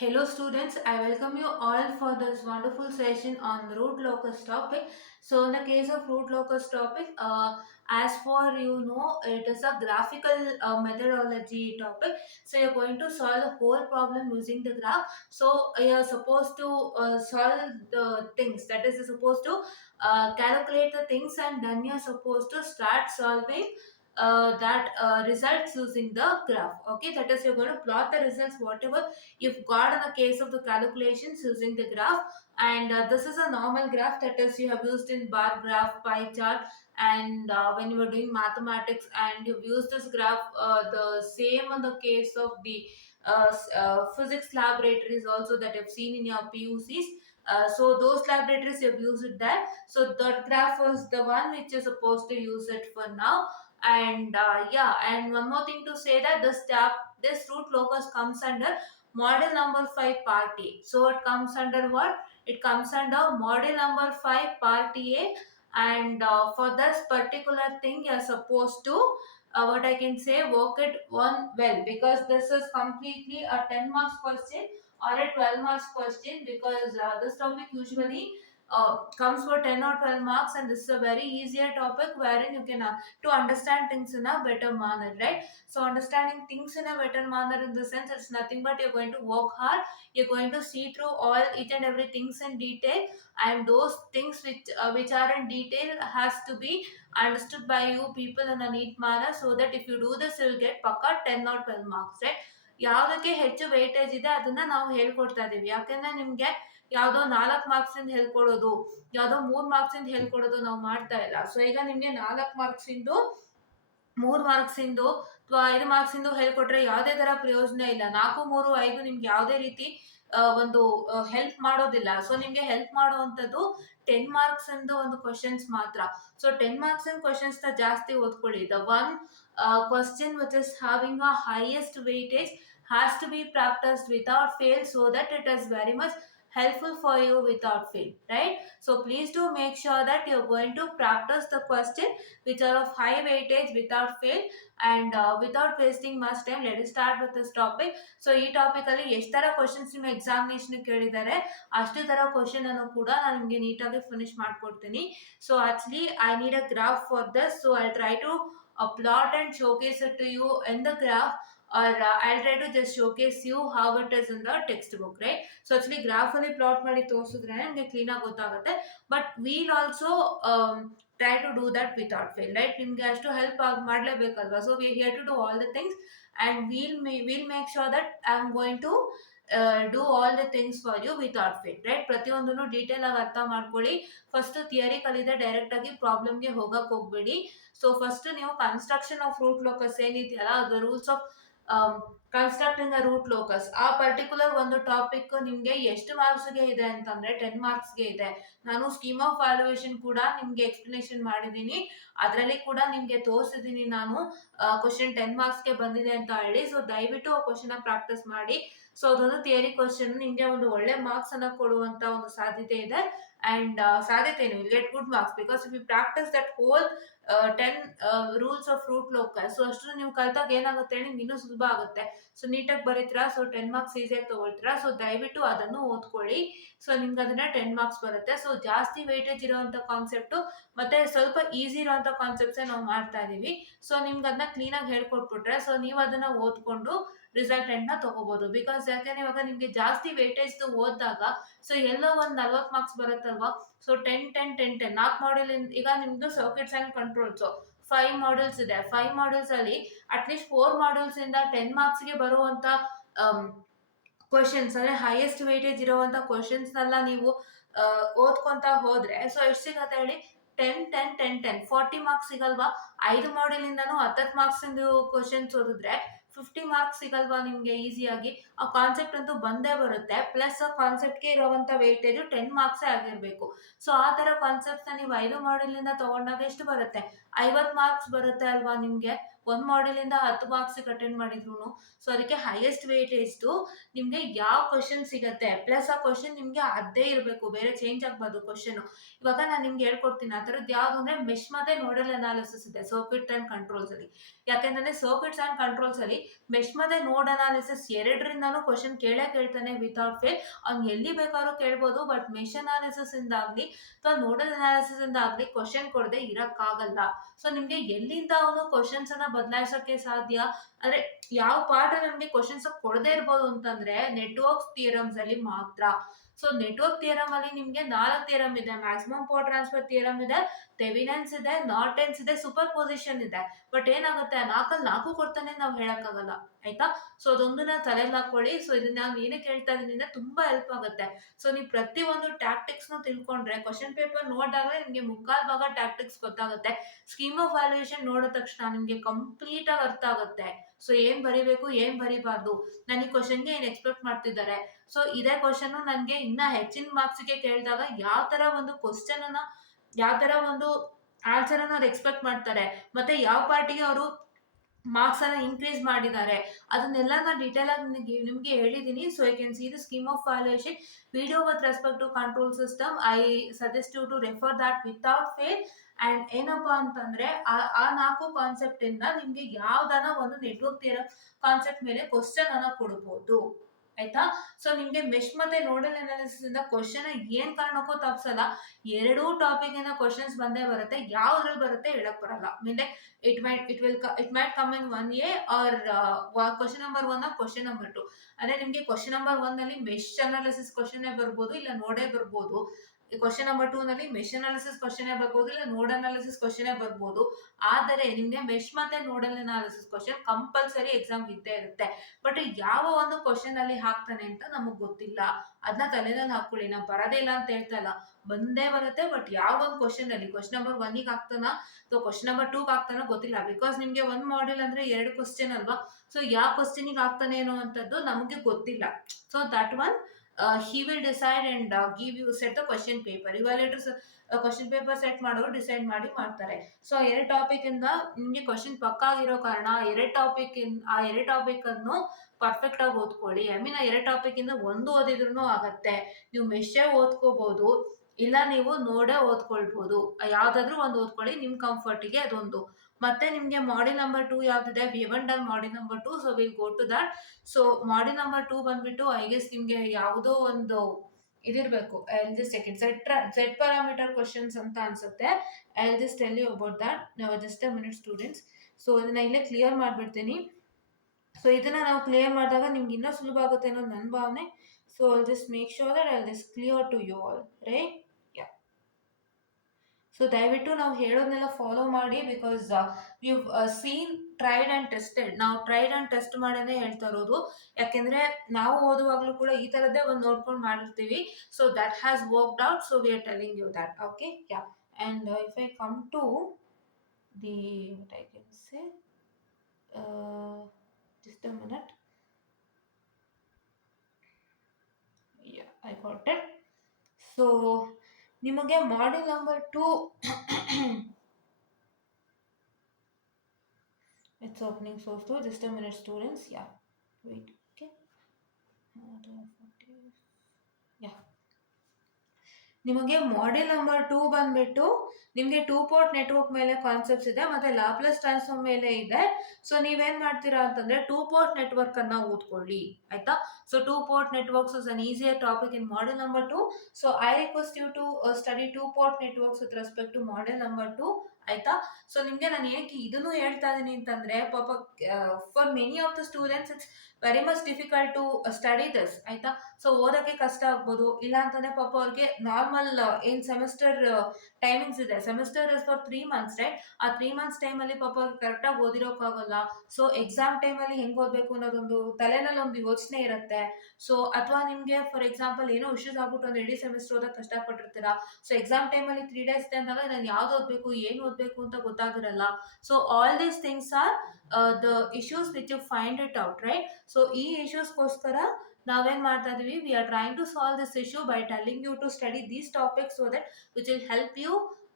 Hello students, I welcome you all for this wonderful session on root locus topic. So in the case of root locus topic, as for it is a graphical methodology topic. So you're going to solve the whole problem using the graph. So you're supposed to solve the things, that is, you're supposed to calculate the things, and then you're supposed to start solving that results using the graph. Okay, that is, you're going to plot the results whatever you've got in the case of the calculations using the graph. And this is a normal graph, that is, you have used in bar graph, pie chart, and when you were doing mathematics, and you've used this graph the same in the case of the physics laboratories also, that you've seen in your PUCs. So those laboratories you've used it there. So that graph was the one which is supposed to use it for now. And yeah, and one more thing to say, that this root locus comes under model number 5 part A. So it comes under what? It comes under model number 5 part A. And for this particular thing, you're supposed to, what I can say, work it one well, because this is completely a 10 marks question or a 12 marks question, because this topic usually comes for 10 or 12 marks, and this is a very easier topic wherein you can to understand things in a better manner, right? So understanding things in a better manner, in the sense, it's nothing but you're going to work hard, you're going to see through all each and every things in detail, and those things which are in detail has to be understood by you people in a neat manner, so that if you do this, you'll get paka 10 or 12 marks, right? ಯಾವುದಕ್ಕೆ ಹೆಚ್ಚು weightage ಇದೆ ಅದನ್ನ ನಾವು ಹೇಳ್ಕೊಡ್ತಾ ಇದೀವಿ, ಯಾಕಂದ್ರೆ ನಿಮ್ಗೆ ಯಾವ್ದೋ 4 ಮಾರ್ಕ್ಸ್ ಇಂದ ಹೇಳ್ಕೊಡೋದು, ಯಾವ್ದೋ 3 ಮಾರ್ಕ್ಸ್ ಇಂದ ಹೇಳ್ಕೊಡೋದು ನಾವು ಮಾಡ್ತಾ ಇಲ್ಲ. ಸೊ ಈಗ ನಿಮ್ಗೆ 4 ಮಾರ್ಕ್ಸ್ ಇಂದು 3 ಮಾರ್ಕ್ಸ್ ಇಂದು ಅಥವಾ 5 ಮಾರ್ಕ್ಸ್ ಇಂದು ಹೇಳ್ಕೊಟ್ರೆ ಯಾವುದೇ ತರ ಪ್ರಯೋಜನ ಇಲ್ಲ. 4, 3, 5 ನಿಮ್ಗೆ ಯಾವುದೇ ರೀತಿ ಒಂದು ಹೆಲ್ಪ್ ಮಾಡೋದಿಲ್ಲ. ಸೊ ನಿಮ್ಗೆ ಹೆಲ್ಪ್ ಮಾಡುವಂತದ್ದು 10 ಮಾರ್ಕ್ಸ್ ಇಂದು ಒಂದು ಕ್ವಶನ್ಸ್ ಮಾತ್ರ. ಸೊ 10 ಮಾರ್ಕ್ಸ್ ಇನ್ ಕ್ವಶನ್ಸ್ ನ ಜಾಸ್ತಿ ಓದ್ಕೊಳ್ಳಿ. The one question which is having a highest weightage has to be practiced without fail, so that it is very much helpful for you without fail, right? So please do make sure that you're going to practice the question which are of high weightage without fail. And without wasting much time, let us start with this topic. So ಈ topic ಅಲ್ಲಿ ಎಷ್ಟು ತರ questions ನಿಮ್ಮ examination ಕೇಳಿದ್ದಾರೆ, ಅಷ್ಟು ತರ question ಅನ್ನು ಕೂಡ ನಾನು ನಿಮಗೆ ನೀಟಾಗಿ ಫಿನಿಶ್ ಮಾಡ್ಕೊಡ್ತೀನಿ. So actually I need a graph for this, so I try to plot and showcase it to you in the graph, or I'll try to just showcase you how it is in the textbook, right? So actually graph ಅಲ್ಲಿ plot ಮಾಡಿ ತೋರಿಸಿದ್ರೆ ನಿಮಗೆ clean ಆಗಿ ಗೊತ್ತಾಗುತ್ತೆ. But wheel also try to do that without fail, right? ನಿಮ್ಗೆ ಅಷ್ಟು help ಮಾಡಲೇಬೇಕಲ್ವಾ? So we hear to do all the things, and we'll make sure that I'm going to do all the things for you without fail, right? ಪ್ರತಿಯೊಂದನ್ನು detail ಆಗಿ ಅರ್ಥ ಮಾಡ್ಕೊಳ್ಳಿ. First theory ಕಲಿದೆ, direct ಆಗಿ ಪ್ರಾಬ್ಲಮ್ಗೆ ಹೋಗಕ್ ಹೋಗ್ಬೇಡಿ. So first ನೀವು construction of root locus ಏನಿದೆಯಲ್ಲ, ಅದು rules of constructing a root locus, ಆ ಪರ್ಟಿಕ್ಯುಲರ್ ಒಂದು ಟಾಪಿಕ್ ನಿಮ್ಗೆ ಎಷ್ಟು ಮಾರ್ಕ್ಸ್ಗೆ ಇದೆ ಅಂತಂದ್ರೆ 10 ಮಾರ್ಕ್ಸ್ಗೆ ಇದೆ. ನಾನು ಸ್ಕೀಮ್ ಆಫ್ ವ್ಯಾಲ್ಯೂಯೇಷನ್ ಕೂಡ ನಿಮ್ಗೆ ಎಕ್ಸ್ಪ್ಲನೇಷನ್ ಮಾಡಿದ್ದೀನಿ, ಅದರಲ್ಲಿ ಕೂಡ ನಿಮ್ಗೆ ತೋರಿಸಿದ್ದೀನಿ ನಾನು ಕ್ವಶನ್ 10 ಮಾರ್ಕ್ಸ್ಗೆ ಬಂದಿದೆ ಅಂತ ಹೇಳಿ. ಸೊ ದಯವಿಟ್ಟು ಆ ಕ್ವಶನ್ ಪ್ರಾಕ್ಟೀಸ್ ಮಾಡಿ. ಸೊ ಅದೊಂದು ಥಿಯರಿ ಕ್ವಶನ್ ನಿಮ್ಗೆ ಒಂದು ಒಳ್ಳೆ ಮಾರ್ಕ್ಸ್ ಅನ್ನ ಕೊಡುವಂತ ಒಂದು ಸಾಧ್ಯತೆ ಇದೆ. ಅಂಡ್ ಸಾಧ್ಯತೆ ಏನು, get good marks, because if you practice that hole 10 rules of root locus, so ಅಷ್ಟು ನೀವು ಕಲ್ತಾಗ ಏನಾಗುತ್ತೆ, ನಿಮ್ಗೆ ಇನ್ನೂ ಸುಲಭ ಆಗುತ್ತೆ. ಸೊ ನೀಟಾಗಿ ಬರೀತೀರಾ, ಸೊ 10 ಮಾರ್ಕ್ಸ್ ಈಸಿಯಾಗಿ ತಗೊಳ್ತೀರಾ. ಸೊ ದಯವಿಟ್ಟು ಅದನ್ನು ಓದ್ಕೊಳ್ಳಿ. ಸೊ ನಿಮ್ಗೆ ಅದನ್ನ 10 ಮಾರ್ಕ್ಸ್ ಬರುತ್ತೆ. ಸೊ ಜಾಸ್ತಿ ವೇಟೇಜ್ ಇರುವಂತ ಕಾನ್ಸೆಪ್ಟ್ ಮತ್ತೆ ಸ್ವಲ್ಪ ಈಸಿ ಇರುವಂತ ಕಾನ್ಸೆಪ್ಟ್ಸ್ ನಾವು ಮಾಡ್ತಾ ಇದೀವಿ. ಸೊ ನಿಮ್ಗೆ ಅದನ್ನ ಕ್ಲೀನ್ ಆಗಿ ಹೇಳ್ಕೊಟ್ಬಿಟ್ರೆ, ಸೊ ನೀವು ಅದನ್ನ ಓದ್ಕೊಂಡು ರಿಸಲ್ಟೆಂಟ್ ನ ತಗೋಬಹುದು. ಬಿಕಾಸ್ ಯಾಕಂದ್ರೆ ಇವಾಗ ನಿಮ್ಗೆ ಜಾಸ್ತಿ ವೇಟೇಜ್ ಓದಿದಾಗ, ಸೊ ಎಲ್ಲೋ ಒಂದ್ 40 ಮಾರ್ಕ್ಸ್ ಬರುತ್ತಲ್ವಾ? ಸೊ 10, 10, 10, 10 4 ಮಾಡೆಲ್, ಈಗ ನಿಮ್ದು ಸರ್ಕ್ಯೂಟ್ಸ್ ಅಂಡ್ ಕಂಟ್ರೋಲ್ಸ್ 5 ಮಾಡೆಲ್ಸ್ ಇದೆ. 5 ಮಾಡೆಲ್ಸ್ ಅಲ್ಲಿ ಅಟ್ಲೀಸ್ಟ್ 4 ಮಾಡೆಲ್ಸ್ ಇಂದ 10 ಮಾರ್ಕ್ಸ್ಗೆ ಬರುವಂತ ಕ್ವಶನ್ಸ್, ಅಂದ್ರೆ ಹೈಯೆಸ್ಟ್ ವೇಟೇಜ್ ಇರುವಂತ ಕ್ವಶನ್ಸ್ ನೆಲ್ಲ ನೀವು ಓದ್ಕೊಂತ ಹೋದ್ರೆ, ಸೊ ಎಷ್ಟು ಸಿಗತ್ತೆ ಹೇಳಿ? 10, 10, 10, 10 40 ಮಾರ್ಕ್ಸ್ ಸಿಗಲ್ವಾ? 5 ಮಾಡೆಲ್ ಇಂದನೂ 10 ಮಾರ್ಕ್ಸ್ ಕ್ವಶನ್ಸ್ ಓದಿದ್ರೆ 50 ಮಾರ್ಕ್ಸ್ ಸಿಗಲ್ವಾ ನಿಮ್ಗೆ ಈಸಿಯಾಗಿ? ಆ ಕಾನ್ಸೆಪ್ಟ್ ಅಂತೂ ಬಂದೇ ಬರುತ್ತೆ. ಪ್ಲಸ್ ಆ ಕಾನ್ಸೆಪ್ಟ್ಗೆ ಇರುವಂತ ವೇಟೇಜ್ 10 ಮಾರ್ಕ್ಸೇ ಆಗಿರ್ಬೇಕು. ಸೊ ಆ ತರ ಕಾನ್ಸೆಪ್ಟ್ಸ್ ನೀವು 5 ಮಾಡೆಲ್ ಇಂದ ತಗೊಂಡಾಗ ಎಷ್ಟು ಬರುತ್ತೆ? 50 ಮಾರ್ಕ್ಸ್ ಬರುತ್ತೆ ಅಲ್ವಾ ನಿಮ್ಗೆ? ಒಂದು ಮಾಡೆಲಿಂದ 10 ಮಾರ್ಕ್ಸಿಗೆ ಅಟೆಂಡ್ ಮಾಡಿದ್ರು. ಸೊ ಅದಕ್ಕೆ ಹೈಯೆಸ್ಟ್ ವೇಟೇಜ್ದು ನಿಮಗೆ ಯಾವ ಕ್ವಶನ್ ಸಿಗುತ್ತೆ ಪ್ಲಸ್ ಆ ಕ್ವಶನ್ ನಿಮಗೆ ಅದೇ ಇರಬೇಕು, ಬೇರೆ ಚೇಂಜ್ ಆಗಬಾರ್ದು ಕ್ವಶನ್. ಇವಾಗ ನಾನು ನಿಮ್ಗೆ ಹೇಳ್ಕೊಡ್ತೀನಿ ಆ ಥರದ್ದು ಯಾವುದು ಅಂದರೆ ಮೆಶ್ ಮತ್ತೆ ನೋಡಲ್ ಅನಾಲಿಸಿಸ್ ಇದೆ ಸರ್ಕ್ಯೂಟ್ ಆ್ಯಂಡ್ ಕಂಟ್ರೋಲ್ಸ್ ಅಲ್ಲಿ. ಯಾಕೆಂದ್ರೆ ಸರ್ಕ್ಯೂಟ್ಸ್ ಆ್ಯಂಡ್ ಕಂಟ್ರೋಲ್ಸ್ ಅಲ್ಲಿ ಮೆಶ್ ಮತ್ತೆ ನೋಡ್ ಅನಾಲಿಸಿಸ್ ಎರಡರಿಂದನೂ ಕ್ವಶನ್ ಕೇಳ್ತಾನೆ ವಿತೌಟ್ ಫೇಲ್. ಅವ್ನು ಎಲ್ಲಿ ಬೇಕಾದ್ರೂ ಕೇಳ್ಬೋದು, ಬಟ್ ಮೆಶ್ ಅನಾಲಿಸಿಸ್ ಇಂದ ಆಗಲಿ ಅಥವಾ ನೋಡಲ್ ಅನಾಲಿಸಿಸ್ ಇಂದ ಆಗಲಿ ಕ್ವಶನ್ ಕೊಡದೆ ಇರಕ್ಕಾಗಲ್ಲ. ಸೊ ನಿಮ್ಗೆ ಎಲ್ಲಿಂದ ಅವನು ಕ್ವಶನ್ಸ್ ಅನ್ನ ಬದಲಾಯಿಸೋಕೆ ಸಾಧ್ಯ ಅಂದ್ರೆ ಯಾವ ಪಾಠ ನಮ್ಗೆ ಕ್ವಶನ್ಸ್ ಕೊಡದೇ ಇರ್ಬೋದು ಅಂತಂದ್ರೆ ನೆಟ್ವರ್ಕ್ ಥಿಯರಮ್ಸ್ ಅಲ್ಲಿ ಮಾತ್ರ. ಸೊ ನೆಟ್ವರ್ಕ್ ಥಿಯರಮ್ ಅಲ್ಲಿ ನಿಮ್ಗೆ 4 ಥಿಯರಮ್ ಇದೆ. ಮ್ಯಾಕ್ಸಿಮಮ್ ಪವರ್ ಟ್ರಾನ್ಸ್ಫರ್ ಥಿಯರಮ್ ಇದೆ, ಥೆವೆನಿನ್ಸ್ ಇದೆ, ನಾರ್ಟನ್ಸ್ ಇದೆ, ಸೂಪರ್ ಪೊಸಿಷನ್ ಇದೆ. ಬಟ್ ಏನಾಗುತ್ತೆ 4 ಕೊಡ್ತಾನೆ ನಾವು ಹೇಳಕ್ಕಾಗಲ್ಲ ಆಯ್ತಾ. ಸೊ ಅದೊಂದನ್ನ ತಲೆಯಲ್ಲಿ ಹಾಕೊಳ್ಳಿ. ಸೊ ಇದನ್ನ ನಾನು ಏನಕ್ಕೆ ಹೇಳ್ತಾ ಇದೀನಿ ಅಂದ್ರೆ ತುಂಬಾ ಹೆಲ್ಪ್ ಆಗುತ್ತೆ. ಸೊ ನೀವು ಪ್ರತಿ ಒಂದು ಟ್ಯಾಕ್ಟಿಕ್ಸ್ ನು ತಿಳ್ಕೊಂಡ್ರೆ ಕ್ವಶನ್ ಪೇಪರ್ ನೋಡಿದಾಗಲೇ ನಿಮ್ಗೆ ಮುಕ್ಕಾಲ್ ಭಾಗ ಟ್ಯಾಕ್ಟಿಕ್ಸ್ ಗೊತ್ತಾಗುತ್ತೆ. ಸ್ಕೀಮ್ ಆಫ್ ವ್ಯಾಲ್ಯೂಯೇಷನ್ ನೋಡಿದ ತಕ್ಷಣ ನಿಮ್ಗೆ ಕಂಪ್ಲೀಟ್ ಆಗಿ ಅರ್ಥ ಆಗುತ್ತೆ. ಸೊ ಏನ್ ಬರಿಬೇಕು ಏನ್ ಬರಿಬಾರ್ದು, ನನಗೆ ಕ್ವಶನ್ಗೆ ಏನ್ ಎಕ್ಸ್ಪೆಕ್ಟ್ ಮಾಡ್ತಿದ್ದಾರೆ. ಸೊ ಇದೇ ಕ್ವಶನ್ ನನಗೆ ಇನ್ನ ಹೆಚ್ಚಿನ ಮಾರ್ಕ್ಸ್ಗೆ ಕೇಳಿದಾಗ ಯಾವ ತರ ಒಂದು ಕ್ವಶನ್ ಅನ್ನ ಯಾವ ತರ ಒಂದು ಆನ್ಸರ್ ಅನ್ನ ಅವ್ರು ಎಕ್ಸ್ಪೆಕ್ಟ್ ಮಾಡ್ತಾರೆ, ಮತ್ತೆ ಯಾವ ಪಾರ್ಟಿಗೆ ಅವರು ಮಾರ್ಕ್ಸ್ ಅನ್ನ ಇನ್ಕ್ರೀಸ್ ಮಾಡಿದ್ದಾರೆ, ಅದನ್ನೆಲ್ಲ ನಾನು ಡೀಟೇಲ್ ಆಗಿ ನಿಮ್ಗೆ ಹೇಳಿದೀನಿ. So I can see the scheme of valuation video with respect to control system. I suggest you to refer that without fail. And ಏನಪ್ಪಾ ಅಂತಂದ್ರೆ ಆ 4 ಕಾನ್ಸೆಪ್ಟ್ ಇಂದ ನಿಮ್ಗೆ ಯಾವ್ದಾನ ಒಂದು ನೆಟ್ವರ್ಕ್ ಥಿಯರಮ್ ಕಾನ್ಸೆಪ್ಟ್ ಮೇಲೆ ಕ್ವಶನ್ ಅನ್ನ ಕೊಡಬಹುದು ಆಯ್ತಾ. ಸೊ ನಿಮ್ಗೆ ಮೆಶ್ ಮತ್ತೆ ನೋಡಲ್ ಅನಾಲಿಸಿಸ್ ಇಂದ ಕ್ವಶನ್ ಏನ್ ಕಾರಣಕ್ಕೂ ತಪ್ಸಲ್ಲ. ಎರಡೂ ಟಾಪಿಕ್ ಇಂದ ಕ್ವಶನ್ಸ್ ಬಂದೇ ಬರುತ್ತೆ, ಯಾವ್ದ್ರಲ್ಲಿ ಬರುತ್ತೆ ಹೇಳಕ್ ಬರಲ್ಲ. Means it might come in 1A R question number 1 R question number 2. ಅಂದ್ರೆ ನಿಮ್ಗೆ ಕ್ವಶನ್ ನಂಬರ್ 1 ನಲ್ಲಿ ಮೆಶ್ ಅನಾಲಿಸಿಸ್ ಕ್ವಶನ್ ಬರ್ಬೋದು, ಇಲ್ಲ ನೋಡೇ ಬರ್ಬೋದು. ಕ್ವಶನ್ ನಂಬರ್ 2 ನಲ್ಲಿ ಮೆಶ್ ಅನಾಲಿಸಿಸ್ ಕ್ವಶನ್ ಬರ್ಬೋದು, ಇಲ್ಲ ನೋಡ್ ಅನಾಲಿಸಿಸ್ ಕ್ವಶನ್ ಬರ್ಬೋದು. ಆದರೆ ನಿಮ್ಗೆ ಮೆಶ್ ಮತ್ತೆ nodal analysis question compulsory exam ಇದ್ದೇ ಇರುತ್ತೆ. ಬಟ್ ಯಾವ ಒಂದು ಕ್ವಶನ್ ಅಲ್ಲಿ ಹಾಕ್ತಾನೆ ಅಂತ ನಮಗ್ ಗೊತ್ತಿಲ್ಲ. ಅದನ್ನ ತಲೆನಲ್ಲಿ ಹಾಕೊಳ್ಳಿ. ನಾವು ಬರೋದೇ ಇಲ್ಲ ಅಂತ ಹೇಳ್ತಾ ಇಲ್ಲ, ಬಂದೇ ಬರುತ್ತೆ. ಬಟ್ ಯಾವ ಒಂದು ಕ್ವಶನ್ ಅಲ್ಲಿ ಕ್ವಶನ್ ನಂಬರ್ 1 ಹಾಕ್ತಾನ ಅಥವಾ ಕ್ವಶನ್ ನಂಬರ್ 2 ಹಾಕ್ತಾನೋ ಗೊತ್ತಿಲ್ಲ. ಬಿಕಾಸ್ ನಿಮ್ಗೆ ಒಂದ್ ಮಾಡೆಲ್ ಅಂದ್ರೆ 2 ಕ್ವಶನ್ ಅಲ್ವಾ. ಸೊ ಯಾವ ಕ್ವಶನ್ ಹಾಕ್ತಾನೆ ಅನ್ನೋ ಅಂತದ್ದು ನಮಗೆ ಗೊತ್ತಿಲ್ಲ. So that one he will decide and give you set the question paper. Evaluators question paper set ಮಾಡೋರು ಡಿಸೈಡ್ ಮಾಡಿ ಮಾಡ್ತಾರೆ. ಸೊ ಎರಡು ಟಾಪಿಕ್ ಇಂದ ನಿಮ್ಗೆ ಕ್ವಶನ್ ಪಕ್ಕ ಆಗಿರೋ ಕಾರಣ ಆ ಎರಡು ಟಾಪಿಕ್ ಅನ್ನು ಪರ್ಫೆಕ್ಟ್ ಆಗಿ ಓದ್ಕೊಳ್ಳಿ. ಐ ಮೀನ್ ಆ ಎರಡು ಟಾಪಿಕ್ ಇಂದ ಒಂದು ಓದಿದ್ರು ಆಗತ್ತೆ. ನೀವು ಮೆಶ್ಶೇ ಓದ್ಕೋಬಹುದು, ಇಲ್ಲ ನೀವು ನೋಡೇ ಓದ್ಕೊಳ್ಬಹುದು. ಯಾವ್ದಾದ್ರು ಒಂದು ಓದ್ಕೊಳ್ಳಿ, ನಿಮ್ ಕಂಫರ್ಟಿಗೆ ಅದೊಂದು. ಮತ್ತೆ ನಿಮ್ಗೆ model number 2 ಯಾವ್ದಿದೆ, V haven done model number 2. So will go to that. So model number 2 ಬಂದ್ಬಿಟ್ಟು ಐ ಗೆಸ್ ನಿಮ್ಗೆ ಯಾವುದೋ ಒಂದು ಇದಿರ್ಬೇಕು. I'll just check it. Z parameter questions ಅಂತ ಅನ್ಸುತ್ತೆ. I'll just tell you about that. ನಾವು just a minute students. So ಇದನ್ನ ಇಲ್ಲೇ clear ಮಾಡ್ಬಿಡ್ತೀನಿ. ಸೊ ಇದನ್ನ ನಾವು ಕ್ಲಿಯರ್ ಮಾಡಿದಾಗ ನಿಮ್ಗೆ ಇನ್ನೂ ಸುಲಭ ಆಗುತ್ತೆ ಅನ್ನೋದು ನನ್ನ ಭಾವನೆ. So I'll just make sure that I'll just clear to you all, right. So ದಯವಿಟ್ಟು ನಾವು ಹೇಳೋದನ್ನೆಲ್ಲ ಫಾಲೋ ಮಾಡಿ. Because you seen tried and tested. ನಾವು ಟ್ರೈಡ್ ಆ್ಯಂಡ್ ಟೆಸ್ಟ್ ಮಾಡೇ ಹೇಳ್ತಾ ಇರೋದು. ಯಾಕೆಂದರೆ ನಾವು ಓದುವಾಗಲೂ ಕೂಡ ಈ ಥರದ್ದೇ ಒಂದು ನೋಡ್ಕೊಂಡು ಮಾಡಿರ್ತೀವಿ. So that has worked out. So we are telling you that. Okay, yeah. And if I come to the what I can say, just a minute. Yeah, I got it. So ನಿಮಗೆ model number 2 it's opening source 2. Just a minute students. Yeah, wait. Okay, yeah. ನಿಮಗೆ model number 2 ಬಂದ್ಬಿಟ್ಟು ನಿಮಗೆ 2 port network ಮೇಲೆ concepts ಇದೆ, ಮತ್ತೆ Laplace transform ಮೇಲೆ ಇದೆ. So ನೀವೇನ್ ಮಾಡ್ತೀರಾ ಅಂತಂದ್ರೆ 2 ಪೋರ್ಟ್ ನೆಟ್ವರ್ಕ್ ಅನ್ನ ಓದ್ಕೊಳ್ಳಿ ಆಯ್ತಾ. So 2 port networks is an easier topic in model number 2. So I request you to study 2 port networks with respect to model number 2 ಆಯ್ತಾ. ಸೊ ನಿಮ್ಗೆ ನಾನು ಏನಕ್ಕೆ ಇದನ್ನು ಹೇಳ್ತಾ ಇದೀನಿ ಅಂತಂದ್ರೆ ಪಾಪ for many of the students it's very much difficult to study this ಆಯ್ತಾ. ಸೊ ಓದಕ್ಕೆ ಕಷ್ಟ ಆಗ್ಬೋದು, ಇಲ್ಲ ಅಂತಂದ್ರೆ ಪಾಪ ಅವ್ರಿಗೆ ನಾರ್ಮಲ್ ಏನ್ ಸೆಮಿಸ್ಟರ್ ಟೈಮಿಂಗ್ಸ್ ಇದೆ. Semester is for 3 months right. ಆ 3 months ಟೈಮಲ್ಲಿ ಪಾಪ ಅವ್ರಿಗೆ ಕರೆಕ್ಟಾಗಿ ಓದಿರೋಕ್ಕಾಗಲ್ಲ. ಸೊ ಎಕ್ಸಾಮ್ ಟೈಮಲ್ಲಿ ಹೆಂಗೆ ಓದಬೇಕು ಅನ್ನೋದೊಂದು ತಲೆನಲ್ಲಿ ಒಂದು ಯೋಚನೆ ಇರುತ್ತೆ. ಸೊ ಅಥವಾ ನಿಮಗೆ ಫಾರ್ ಎಕ್ಸಾಂಪಲ್ ಏನೋ ಇಶ್ಯೂಸ್ ಆಗ್ಬಿಟ್ಟು ಒಂದು ಇಡೀ ಸೆಮಿಸ್ಟರ್ ಓದಕ್ಕೆ ಕಷ್ಟಪಟ್ಟಿರ್ತೀರಾ. ಸೊ ಎಕ್ಸಾಮ್ ಟೈಮಲ್ಲಿ 3 days ಇದೆ ಅಂದಾಗ ನಾನು ಯಾವ್ದು ಓದಬೇಕು ಏನು ಓದಬೇಕು ಅಂತ ಗೊತ್ತಾಗಿರಲ್ಲ. So all these things are the issues which you find it out right. So ಈ ಇಶ್ಯೂಸ್ಗೋಸ್ಕರ ನಾವೇನ್ ಮಾಡ್ತಾ ಇದೀವಿ, we are trying to solve this issue by telling you to study these topics so that which will help you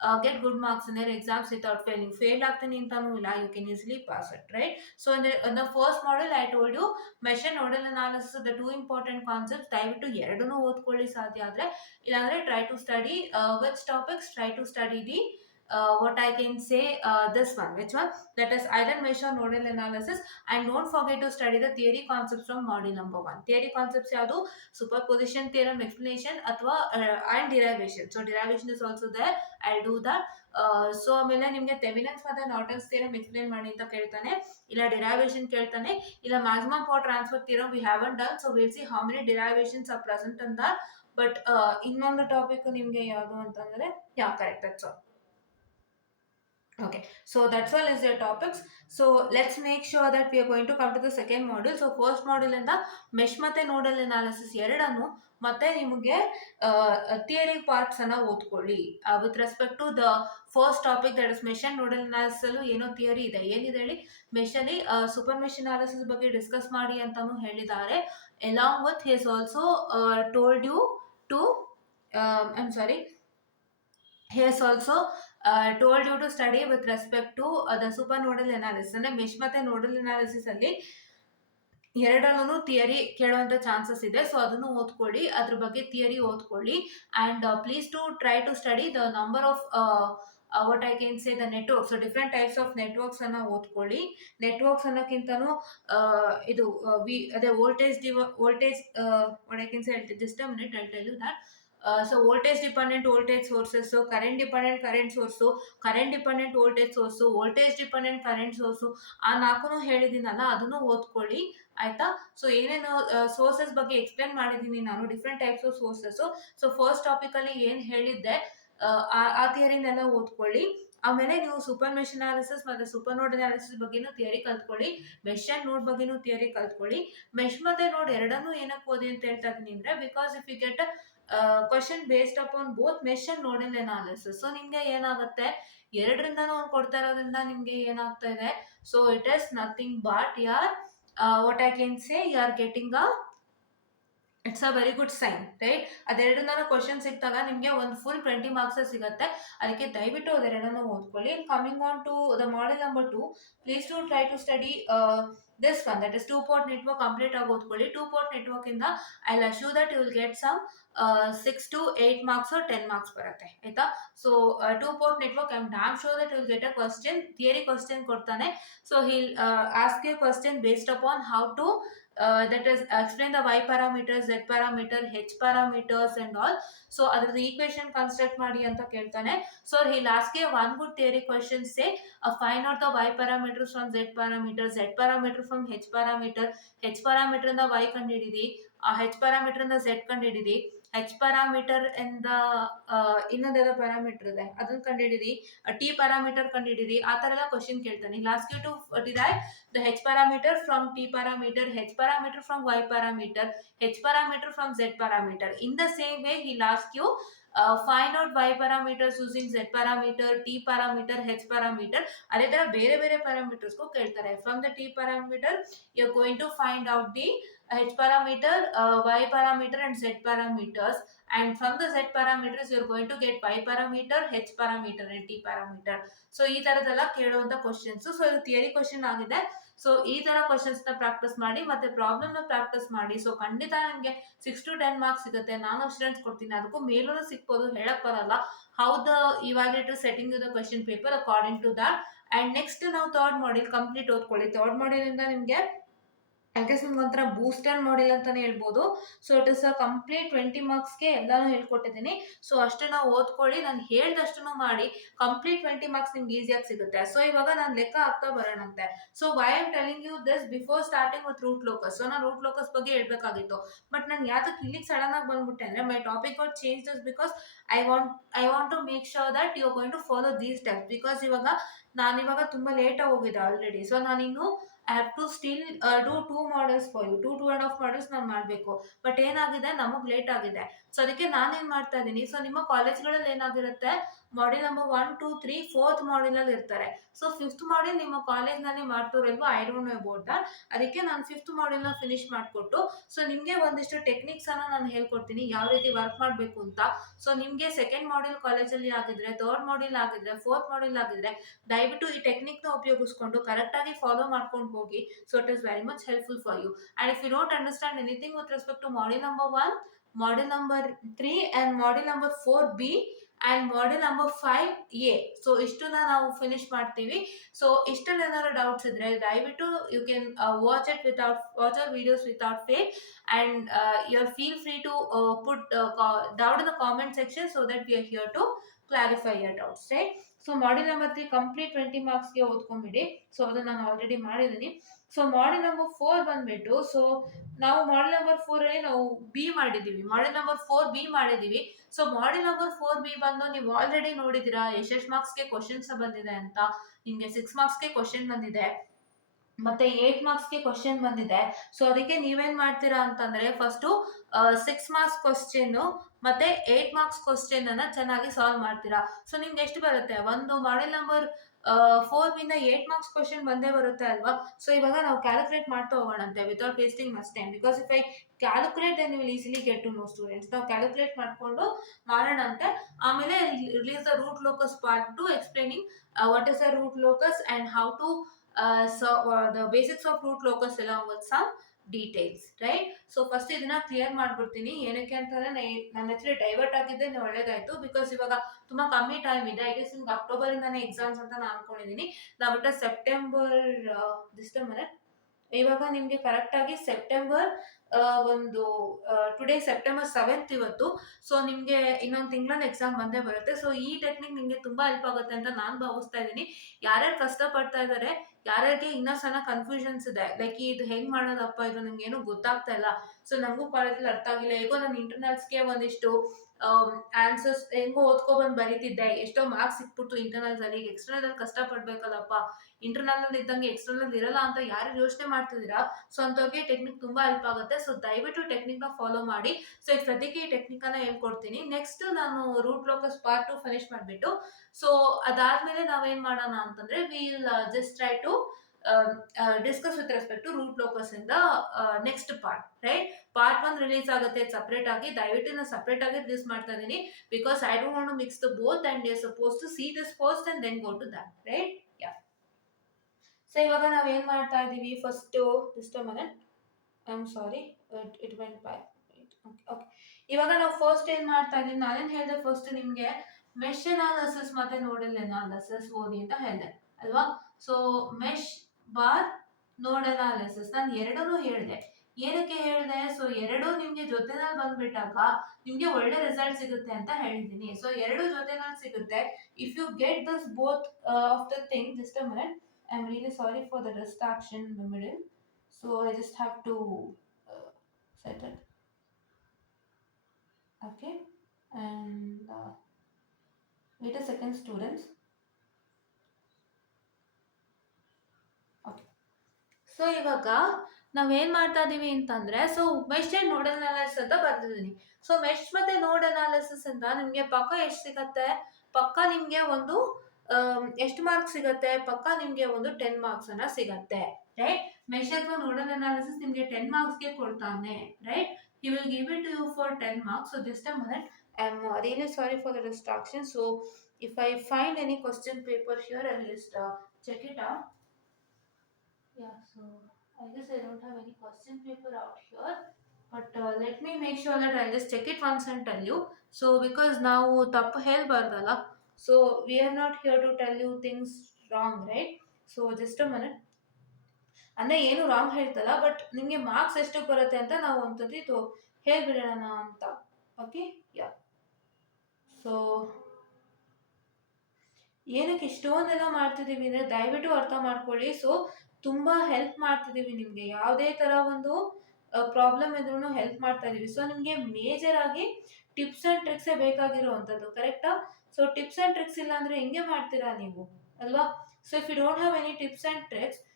get good marks in their exams without failing. Fail ಆಗ್ತೀನಿ ಅಂತಾನೂ ಇಲ್ಲ, you can easily pass it, right? So in the first model I told you mesh and nodal analysis the two important concepts, ದಯವಿಟ್ಟು ಎರಡನ್ನೂ ಓದ್ಕೊಳ್ಳಿ ಸಾಧ್ಯ ಆದರೆ. ಇಲ್ಲಾಂದ್ರೆ try to study which topics, try to study the what I can say, this one, which one, that is either mesh or nodal analysis. And don't forget to study the theory concepts from module number 1. Theory concepts yadu superposition theorem explanation athwa and derivation. So derivation is also there, I'll do that. So ಆಮೇಲೆ ನಿಮಗೆ Thevenin's ಮತ್ತೆ ನಾರ್ಟನ್ಸ್ theorem explain ಮಾಡಿ ಅಂತ ಕೇಳ್ತಾನೆ, ಇಲ್ಲ derivation ಕೇಳ್ತಾನೆ, ಇಲ್ಲ maximum power transfer theorem V haven done. So will see how many ಡಿರೈವೇಶನ್ಸ್ are present ಅಂತ. ಬಟ್ ಇನ್ನೊಂದು ಟಾಪಿಕ್ ನಿಮಗೆ ಯಾವುದು ಅಂತಂದ್ರೆ, ಯಾ correct, that's all. Okay, so that's all is your topics. So let's make sure that we are going to come to the second module. So first module ಇಂದ mesh ಮತ್ತೆ nodal analysis ಎರಡನ್ನು ಮತ್ತೆ ನಿಮಗೆ theory parts ಅನ್ನ ಓದ್ಕೊಳ್ಳಿ. With respect to the first topic, that is mesh and nodal analysis ಅಲ್ಲೂ ಏನೋ theory ಇದೆ. ಏನಿದೆ ಹೇಳಿ, ಮೆಶ್ ಅಲ್ಲಿ ಸೂಪರ್ ಮೆಶ್ ಅನಾಲಿಸಿಸ್ ಬಗ್ಗೆ ಡಿಸ್ಕಸ್ ಮಾಡಿ ಅಂತಾನು ಹೇಳಿದ್ದಾರೆ. ಅಲಾಂಗ್ ವಿತ್ ಹಿ ಹಸ್ also told you to I am sorry, he has also told you to study with respect to the super nodal analysis. ಅಂದ್ರೆ ಮೆಶ್ ಮತ್ತೆ ನೋಡಲ್ ಅನಾಲಿಸಿಸ್ ಅಲ್ಲಿ ಎರಡರಲ್ಲೂ ಥಿಯರಿ ಕೇಳುವಂತ ಚಾನ್ಸಸ್ ಇದೆ. ಸೊ ಅದನ್ನು ಓದ್ಕೊಳ್ಳಿ, ಅದ್ರ ಬಗ್ಗೆ ಥಿಯರಿ ಓದ್ಕೊಳ್ಳಿ. And please to try to study the number of what I can say the networks. So different types of networks ಅನ್ನ ಓದ್ಕೊಳ್ಳಿ. ನೆಟ್ವರ್ಕ್ಸ್ ಅನ್ನೋಕ್ಕಿಂತನೂ ಇದು ಅದೇ voltage what I can say, just a minute, I'll tell you that. So voltage dependent voltage sources, so current dependent current source, current dependent voltage source, voltage dependent current source, ಆ ನಾಲ್ಕೂ ಹೇಳಿದ್ದೀನಲ್ಲ ಅದನ್ನು ಓದ್ಕೊಳ್ಳಿ ಆಯ್ತಾ. So ಏನೇನು sources ಬಗ್ಗೆ explain ಮಾಡಿದ್ದೀನಿ ನಾನು, different types of sources. So first topic ಅಲ್ಲಿ ಏನ್ ಹೇಳಿದ್ದೆ ಆ ಥಿಯರಿನೆಲ್ಲ ಓದ್ಕೊಳ್ಳಿ. ಆಮೇಲೆ ನೀವು ಸೂಪರ್ ಮೆಶ್ ಅನಾಲಿಸಿಸ್ ಮತ್ತೆ ಸೂಪರ್ ನೋಡ್ ಅನಾಲಿಸಿಸ್ ಬಗ್ಗೆನೂ ಥಿಯರಿ ಕಲ್ತ್ಕೊಳ್ಳಿ, ಮೆಶ್ ಅಂಡ್ ನೋಡ್ ಬಗ್ಗೆನೂ ಥಿಯರಿ ಕಲ್ತ್ಕೊಳ್ಳಿ. ಮೆಶ್ ಮತ್ತೆ ನೋಡ್ ಎರಡನ್ನೂ ಏನಕ್ಕೆ ಓದಿ ಅಂತ ಹೇಳ್ತಾ ಇದೀನಿ ಅಂದ್ರೆ, because if you get question based upon both mesh and nodal analysis, so ನಿಮ್ಗೆ ಏನಾಗುತ್ತೆ, ಎರಡರಿಂದನೂ ಒಂದು ಕೊಡ್ತಾ ಇರೋದ್ರಿಂದ ನಿಮ್ಗೆ ಏನಾಗ್ತಾ ಇದೆ, so it is nothing but ಯಾರ್ what I can say, you are getting it's a very good sign, right. ಅದೆರಡನ್ನ question ಸಿಕ್ತಾಗ ನಿಮಗೆ ಒಂದು ಫುಲ್ 20 ಮಾರ್ಕ್ಸ್ ಸಿಗುತ್ತೆ. ಅದಕ್ಕೆ ದಯವಿಟ್ಟು ಅದೆರಡನ್ನ ಓದ್ಕೊಳ್ಳಿ. Coming on to the model number 2, please to try to study this one, that is 2-port network complete ಆಗಿ ಓದ್ಕೊಳ್ಳಿ. 2-port network ಇಂದ I will assure that you will get some 6 to 8 marks or 10 marks ಬರುತ್ತೆ ಆಯ್ತಾ. So 2-port network I am dam sure that you will get a question, theory question ಕೊಡ್ತಾನೆ. So he'll ask you a question based upon how to that is explain the y parameters, z parameter, h parameters and all. So ಅದ್ರದ್ದು equation construct ಮಾಡಿ ಅಂತ ಕೇಳ್ತಾನೆ. So he'll ask you one good theory question, say find out the y parameters from z parameter, z parameter from h parameter, h parameter ಇಂದ y ಕಂಡುಹಿಡಿದಿ, h parameter ಇಂದ z ಕಂಡುಹಿಡಿದಿ, h parameter ಇಂದ ಇನ್ನೊಂದೆಲ್ಲ parameter ಇದೆ ಅದನ್ನ ಕಂಡುಹಿಡಿದಿ, t parameter ಕಂಡುಹಿಡಿದಿ. ಆ ತರ ಎಲ್ಲ question ಕೇಳ್ತಾನೆ. he'll ask you to derive the h parameter from t parameter, h parameter from y parameter, h parameter from z parameter. In the same way he'll ask you find out y parameters using z parameter, t parameter, h parameter. ಅದೇ ತರ ಬೇರೆ ಬೇರೆ parameters ಕೇಳ್ತಾರೆ. from the t parameter you're going to find out the h parameter, y parameter and z parameters, and from the z parameters you're going to get y parameter, h parameter and t parameter. So ಈ ತರದೆಲ್ಲ ಕೇಳುವಂತ questions. So ಇದು theory question ಆಗಿದೆ. So ಈ ತರ questions ನ practice ಮಾಡಿ ಮತ್ತೆ problem ನ practice ಮಾಡಿ. ಸೊ ಖಂಡಿತ ನಿಮ್ಗೆ 6 to 10 ಮಾರ್ಕ್ಸ್ ಸಿಗುತ್ತೆ. ನಾನು ಅಷ್ಟೆಂಟ್ ಕೊಡ್ತೀನಿ, ಅದಕ್ಕೂ ಮೇಲೂ ಸಿಕ್ಬೋದು, ಹೇಳಕ್ ಬರಲ್ಲ. How the ಇವಾಲ್ಯುಯೇಟರ್ setting the question paper according to that. And next ನಾವು ಥರ್ಡ್ ಮಾಡೆಲ್ ಕಂಪ್ಲೀಟ್ ಓದ್ಕೊಳ್ಳಿ. ಥರ್ಡ್ ಮಾಡೆಲ್ ಇಂದ ನಿಮ್ಗೆ ಐ ಗೆಸ್ ನಿಮ್ಗೆ ಒಂಥರ ಬೂಸ್ಟರ್ ಮಾಡೆಲ್ ಅಂತಾನೆ ಹೇಳ್ಬೋದು. So it is a complete 20 ಮಾರ್ಕ್ಸ್ಗೆ ಎಲ್ಲಾನು ಹೇಳ್ಕೊಟ್ಟಿದ್ದೀನಿ. ಸೊ ಅಷ್ಟನ್ನ ಓದ್ಕೊಳ್ಳಿ, ನಾನು ಹೇಳ್ದಷ್ಟನ್ನು ಮಾಡಿ ಕಂಪ್ಲೀಟ್ 20 ಮಾರ್ಕ್ಸ್ ನಿಮ್ಗೆ ಈಸಿಯಾಗಿ ಸಿಗುತ್ತೆ. ಸೊ ಇವಾಗ ನಾನು ಲೆಕ್ಕ ಆಗ್ತಾ ಬರೋಣಂತೆ. So why am telling you this before starting with root locus. So ನಾನು ರೂಟ್ ಲೋಕಸ್ ಬಗ್ಗೆ ಹೇಳ್ಬೇಕಾಗಿತ್ತು, ಬಟ್ ನಾನು ಯಾತಕ್ಕೆ ಇಲ್ಲಿಗೆ ಸಡನ್ ಆಗಿ ಬಂದ್ಬಿಟ್ಟೆ ಅಂದ್ರೆ, ಮೈ topic got change this because I want to make sure that you are going to follow these steps. Because ನಾನಿವಾಗ ತುಂಬಾ ಲೇಟ್ ಆಗಿ ಹೋಗಿದೆ ಆಲ್ರೆಡಿ. ಸೊ ನಾನಿನ್ನು I have to still do 2 models for you, 2.5 models ನಾನು ಮಾಡಬೇಕು. But ಏನಾಗಿದೆ, ನಮಗೆ late ಆಗಿದೆ. ಸೊ ಅದಕ್ಕೆ ನಾನೇನು ಮಾಡ್ತಾ ಇದ್ದೀನಿ, ಸೊ ನಿಮ್ಮ ಕಾಲೇಜ್ಗಳಲ್ಲಿ ಏನಾಗಿರುತ್ತೆ, ಮಾಡ್ಯೂಲ್ ನಂಬರ್ 1, 2, 3 4th ಮಾಡ್ಯೂಲಲ್ಲಿ ಇರ್ತಾರೆ. ಸೊ ಫಿಫ್ತ್ ಮಾಡ್ಯೂಲ್ ನಿಮ್ಮ ಕಾಲೇಜ್ನಲ್ಲಿ ಮಾಡ್ತಾರೋ I don't know about that. ಅದಕ್ಕೆ ನಾನು ಫಿಫ್ತ್ ಮಾಡ್ಯೂಲ್ನ ಫಿನಿಶ್ ಮಾಡಿಕೊಟ್ಟು, ಸೊ ನಿಮಗೆ ಒಂದಿಷ್ಟು ಟೆಕ್ನಿಕ್ಸನ್ನು ನಾನು ಹೇಳ್ಕೊಡ್ತೀನಿ, ಯಾವ ರೀತಿ ವರ್ಕ್ ಮಾಡಬೇಕು ಅಂತ. ಸೊ ನಿಮಗೆ ಸೆಕೆಂಡ್ ಮಾಡ್ಯೂಲ್ ಕಾಲೇಜಲ್ಲಿ ಆಗಿದ್ರೆ, ಥರ್ಡ್ ಮಾಡ್ಯೂಲ್ ಆಗಿದ್ರೆ, ಫೋರ್ತ್ ಮಾಡ್ಯೂಲ್ ಆಗಿದ್ರೆ, ದಯವಿಟ್ಟು ಈ ಟೆಕ್ನಿಕ್ನ ಉಪಯೋಗಿಸ್ಕೊಂಡು ಕರೆಕ್ಟಾಗಿ ಫಾಲೋ ಮಾಡ್ಕೊಂಡು ಹೋಗಿ. So it is very much helpful for you. And if you don't understand anything with respect to module number 1, module number 3 and module number 4B and module number 5A, so ಇಷ್ಟನ್ನ ನಾವು finish ಮಾಡ್ತೀವಿ. So ಇಷ್ಟಲ್ಲಿ ಏನಾದ್ರು doubts ಇದ್ರೆ ದಯವಿಟ್ಟು you can watch watch hour videos without fake, and you are feel free to put doubt in the comment section, so that we are here to clarify your doubts, right. So module number 3 complete 20 ಮಾರ್ಕ್ಸ್ಗೆ ಓದ್ಕೊಂಡ್ಬಿಡಿ. So ಅದನ್ನು ನಾನು already ಮಾಡಿದ್ದೀನಿ. So module number 4 ಬಂದ್ಬಿಟ್ಟು, so ನಾವು module number 4 ಅಲ್ಲಿ ನಾವು B ಮಾಡಿದ್ದೀವಿ, module number 4B ಮಾಡಿದ್ದೀವಿ. So module number 4B ಬಂದು ನೀವು ಆಲ್ರೆಡಿ ನೋಡಿದ್ದೀರಾ ಎಷ್ಟೆಷ್ಟು ಮಾರ್ಕ್ಸ್ಗೆ ಕ್ವಶನ್ಸ್ ಬಂದಿದೆ ಅಂತ. ನಿಮಗೆ 6 ಮಾರ್ಕ್ಸ್ಗೆ ಕ್ವಶನ್ ಬಂದಿದೆ, ಮತ್ತೆ 8 ಮಾರ್ಕ್ಸ್ಗೆ ಕ್ವಶನ್ ಬಂದಿದೆ. ಸೊ ಅದಕ್ಕೆ ನೀವೇನ್ ಮಾಡ್ತೀರಾ ಅಂತಂದ್ರೆ, ಫಸ್ಟು 6 ಮಾರ್ಕ್ಸ್ ಕ್ವಶನ್ ಮತ್ತೆ 8 ಮಾರ್ಕ್ಸ್ ಕ್ವಶನ್ ಅನ್ನ ಚೆನ್ನಾಗಿ ಸಾಲ್ವ್ ಮಾಡ್ತೀರಾ. ಸೊ ನಿಮ್ಗೆ ಎಷ್ಟು ಬರುತ್ತೆ, ಒಂದು ಮಾಡ್ಯೂಲ್ ನಂಬರ್ 4 8 ಮಾರ್ಕ್ಸ್ ಕ್ವಶನ್ ಬಂದೇ ಬರುತ್ತೆ ಅಲ್ವಾ. ಸೊ ಇವಾಗ ನಾವು ಕ್ಯಾಲ್ಕುಲೇಟ್ ಮಾಡ್ತಾ ಹೋಗೋಣಂತೆ without wasting much time, because if I calculate then you will easily get to know students. ನಾವು ಕ್ಯಾಲ್ಕುಲೇಟ್ ಮಾಡ್ಕೊಂಡು ಮಾಡೋಣಂತೆ. ಆಮೇಲೆ release the root locus part 2 explaining what is the root locus and how to the basics of root locus along with some details, right. So first ಇದನ್ನ clear ಮಾಡ್ಬಿಡ್ತೀನಿ. ಏನಕ್ಕೆ ಅಂತಂದ್ರೆ ನನ್ನ ಹತ್ರ divert ಆಗಿದ್ದೆ ಒಳ್ಳೇದಾಯ್ತು, ಬಿಕಾಸ್ ಇವಾಗ ತುಂಬಾ ಕಮ್ಮಿ ಟೈಮ್ ಇದೆ. ಐ ಗೆಸ್ ನಿಮ್ಗೆ ಅಕ್ಟೋಬರ್ ಇಂದಾನೆ ಎಕ್ಸಾಮ್ಸ್ ಅಂತ ನಾನು ಅನ್ಕೊಂಡಿದ್ದೀನಿ. ನಾವು ಸೆಪ್ಟೆಂಬರ್ ಇವಾಗ ನಿಮಗೆ ಕರೆಕ್ಟ್ ಆಗಿ ಸೆಪ್ಟೆಂಬರ್ ಒಂದು ಟುಡೇ ಸೆಪ್ಟೆಂಬರ್ 7th ಇವತ್ತು. ಸೊ ನಿಮಗೆ ಇನ್ನೊಂದು ತಿಂಗಳಲ್ಲಿ ಎಕ್ಸಾಮ್ ಬಂದೇ ಬರುತ್ತೆ. ಸೊ ಈ ಟೆಕ್ನಿಕ್ ನಿಮಗೆ ತುಂಬಾ ಹೆಲ್ಪ್ ಆಗುತ್ತೆ ಅಂತ ನಾನು ಭಾವಿಸ್ತಾ ಇದ್ದೀನಿ. ಯಾರ್ಯಾರು ಕಷ್ಟಪಡ್ತಾ ಇದ್ದಾರೆ, ಯಾರ್ಯಾರಿಗೆ ಇನ್ನೂ ಸಣ್ಣ ಕನ್ಫ್ಯೂಷನ್ಸ್ ಇದೆ, ಲೈಕ್ ಇದು ಹೆಂಗ್ ಮಾಡೋದಪ್ಪ, ಇದು ನಂಗೆ ಏನು ಗೊತ್ತಾಗ್ತಾ ಇಲ್ಲ, ಸೊ ನನಗೂ ಕಾಲೇಜಲ್ಲಿ ಅರ್ಥ ಆಗಿಲ್ಲ, ಹೇಗೋ ನಾನು ಇಂಟರ್ನಲ್ಸ್ಗೆ ಒಂದಿಷ್ಟು ಆನ್ಸರ್ಸ್ ಹೆಂಗೋ ಓದ್ಕೊಬಂದು ಬರೀತಿದ್ದೆ, ಎಷ್ಟೋ ಮಾರ್ಕ್ಸ್ ಸಿಕ್ಬಿಟ್ಟು ಇಂಟರ್ನಲ್ಸ್ ಅಲ್ಲಿ, ಎಕ್ಸ್ಟರ್ನಲ್ ಅಲ್ಲಿ ಕಷ್ಟಪಡ್ಬೇಕಲ್ಲಪ್ಪ, ಇಂಟರ್ನಲ್ ಇದ್ದಂಗೆ ಎಕ್ಸ್ಟರ್ನಲ್ ಇರಲ್ಲ ಅಂತ ಯಾರು ಯೋಚನೆ ಮಾಡ್ತಿದ್ದೀರಾ, ಸೊ ಅಂತವ್ರಿಗೆ ಟೆಕ್ನಿಕ್ ತುಂಬಾ ಹೆಲ್ಪ್ ಆಗುತ್ತೆ. ಸೊ ದಯವಿಟ್ಟು ಟೆಕ್ನಿಕ್ ನ ಫಾಲೋ ಮಾಡಿ. ಸೊ ಈಗ ಸದ್ಯಕ್ಕೆ ಈ ಟೆಕ್ನಿಕ್ ಅನ್ನ ಹೇಳ್ಕೊಡ್ತೀನಿ. ನೆಕ್ಸ್ಟ್ ನಾನು ರೂಟ್ ಲೋಕಸ್ ಪಾರ್ಟ್ 2 ಫಿನಿಶ್ ಮಾಡಿಬಿಟ್ಟು, ಸೊ ಅದಾದ್ಮೇಲೆ ನಾವೇನ್ ಮಾಡೋಣ ಅಂತಂದ್ರೆ, will just try to discuss with respect to root locus in the next part, right. Part 1 release ಆಗುತ್ತೆ ಸಪ್ರೇಟ್ ಆಗಿ. ದಯವಿಟ್ಟು ನಾನು ಸಪ್ರೇಟ್ ಆಗಿ ರಿಲೀಸ್ ಮಾಡ್ತಾ ಇದ್ದೀನಿ, because I don't want to mix the both and you are suppose to see this first and then go to that, right. Yeah. So ಇವಾಗ ನಾವ್ ಏನ್ ಮಾಡ್ತಾ ಇದೀವಿ, first just a minute, I am sorry, it went by. Okay, ಇವಾಗ ನಾವು first ಏನ್ ಮಾಡ್ತಾ ಇದೀವಿ, ನಾನೇನ್ ಹೇಳಿದೆ ಫಸ್ಟ್ ನಿಮ್ಗೆ ಮೆಶ್ ಅನಾಲಿಸಿಸ್ ಮತ್ತೆ ನೋಡಲ್ ಅನಾಲಿಸಿಸ್ ಓದಿ ಅಂತ ಹೇಳಿದೆ ಅಲ್ವಾ. ಸೊ ಮೆಶ್ ಬಾರ್ ನೋಡ್ ಅನಾಲಿಸಿಸ್ ನಾನು ಎರಡೂ ಹೇಳಿದೆ. ಏನಕ್ಕೆ ಹೇಳಿದೆ, ಸೊ ಎರಡು ನಿಮ್ಗೆ ಜೊತೆನಲ್ಲಿ ಬಂದ್ಬಿಟ್ಟಾಗ ನಿಮ್ಗೆ ಒಳ್ಳೆ ರಿಸಲ್ಟ್ ಸಿಗುತ್ತೆ ಅಂತ ಹೇಳಿದ್ದೀನಿ. ಸೊ ಎರಡು ಜೊತೆನಲ್ಲಿ ಸಿಗುತ್ತೆ if you get this both of the thing. Just a minute, I am really sorry for the distraction in the middle, so I just have to set it. Okay, and wait a second students. Okay, so ಇವಾಗ ನಾವೇನ್ ಮಾಡ್ತಾ ಇದೀವಿ ಅಂತಂದ್ರೆ, so mesh and ನೋಡ್ analysis ಅಂತ ಬರ್ತಿದ್ದೀನಿ. So mesh ಮತ್ತೆ ನೋಡ್ analysis ಅಂತ ನಿಮ್ಗೆ ಪಕ್ಕ ಎಷ್ಟು ಸಿಗತ್ತೆ, ಪಕ್ಕ ನಿಮ್ಗೆ ಒಂದು ಎಷ್ಟು ಮಾರ್ಕ್ಸ್ ಸಿಗತ್ತೆ, ಪಕ್ಕ ನಿಮ್ಗೆ ಒಂದು 10 ಮಾರ್ಕ್ಸ್ ಅನ್ನ ಸಿಗತ್ತೆ, ರೈಟ್. ಮೆಶ್ ಅಥವಾ ನೋಡಲ್ ಅನಾಲಿಸಿಸ್ ನಿಮ್ಗೆ 10 ಮಾರ್ಕ್ಸ್ಗೆ ಕೊಡ್ತಾನೆ, right. he will give it to you for 10 marks. So just a minute, I am really sorry for the distraction. So if I find any question paper here, I will just check it out. Yeah, so I guess I don't have any question paper out here, but let me make sure that I'll just check it once and tell you. So because now tappu helbardalla, so we are not here to tell you things wrong, right. So just a minute, ಅಂದರೆ ಏನು wrong ಹೇಳ್ತಲ್ಲ, but ನಿಮಗೆ marks ಎಷ್ಟು ಬರುತ್ತೆ ಅಂತ ನಾವು ಒಂದ್ಸತಿ ಹೇಳ್ಬಿಡೋಣ ಅಂತ. Okay, ಯಾ. So ಏನಕ್ಕೆ ಇಷ್ಟೊಂದೆಲ್ಲ ಮಾಡ್ತಿದ್ದೀವಿ ಅಂದರೆ ದಯವಿಟ್ಟು ಅರ್ಥ ಮಾಡ್ಕೊಳ್ಳಿ. ಸೊ ತುಂಬ ಹೆಲ್ಪ್ ಮಾಡ್ತಿದ್ದೀವಿ ನಿಮಗೆ, ಯಾವುದೇ ಥರ ಒಂದು ಪ್ರಾಬ್ಲಮ್ ಇದ್ರೂ ಹೆಲ್ಪ್ ಮಾಡ್ತಾ ಇದ್ದೀವಿ. ಸೊ ನಿಮಗೆ ಮೇಜರ್ ಆಗಿ ಟಿಪ್ಸ್ ಆ್ಯಂಡ್ ಟ್ರಿಕ್ಸೇ ಬೇಕಾಗಿರುವಂಥದ್ದು, ಕರೆಕ್ಟಾ. ಸೊ ಟಿಪ್ಸ್ ಆ್ಯಂಡ್ ಟ್ರಿಕ್ಸ್ ಇಲ್ಲ ಅಂದರೆ ಹೆಂಗೆ ಮಾಡ್ತೀರಾ ನೀವು, ಅಲ್ವಾ. So if you don't have any tips and tricks,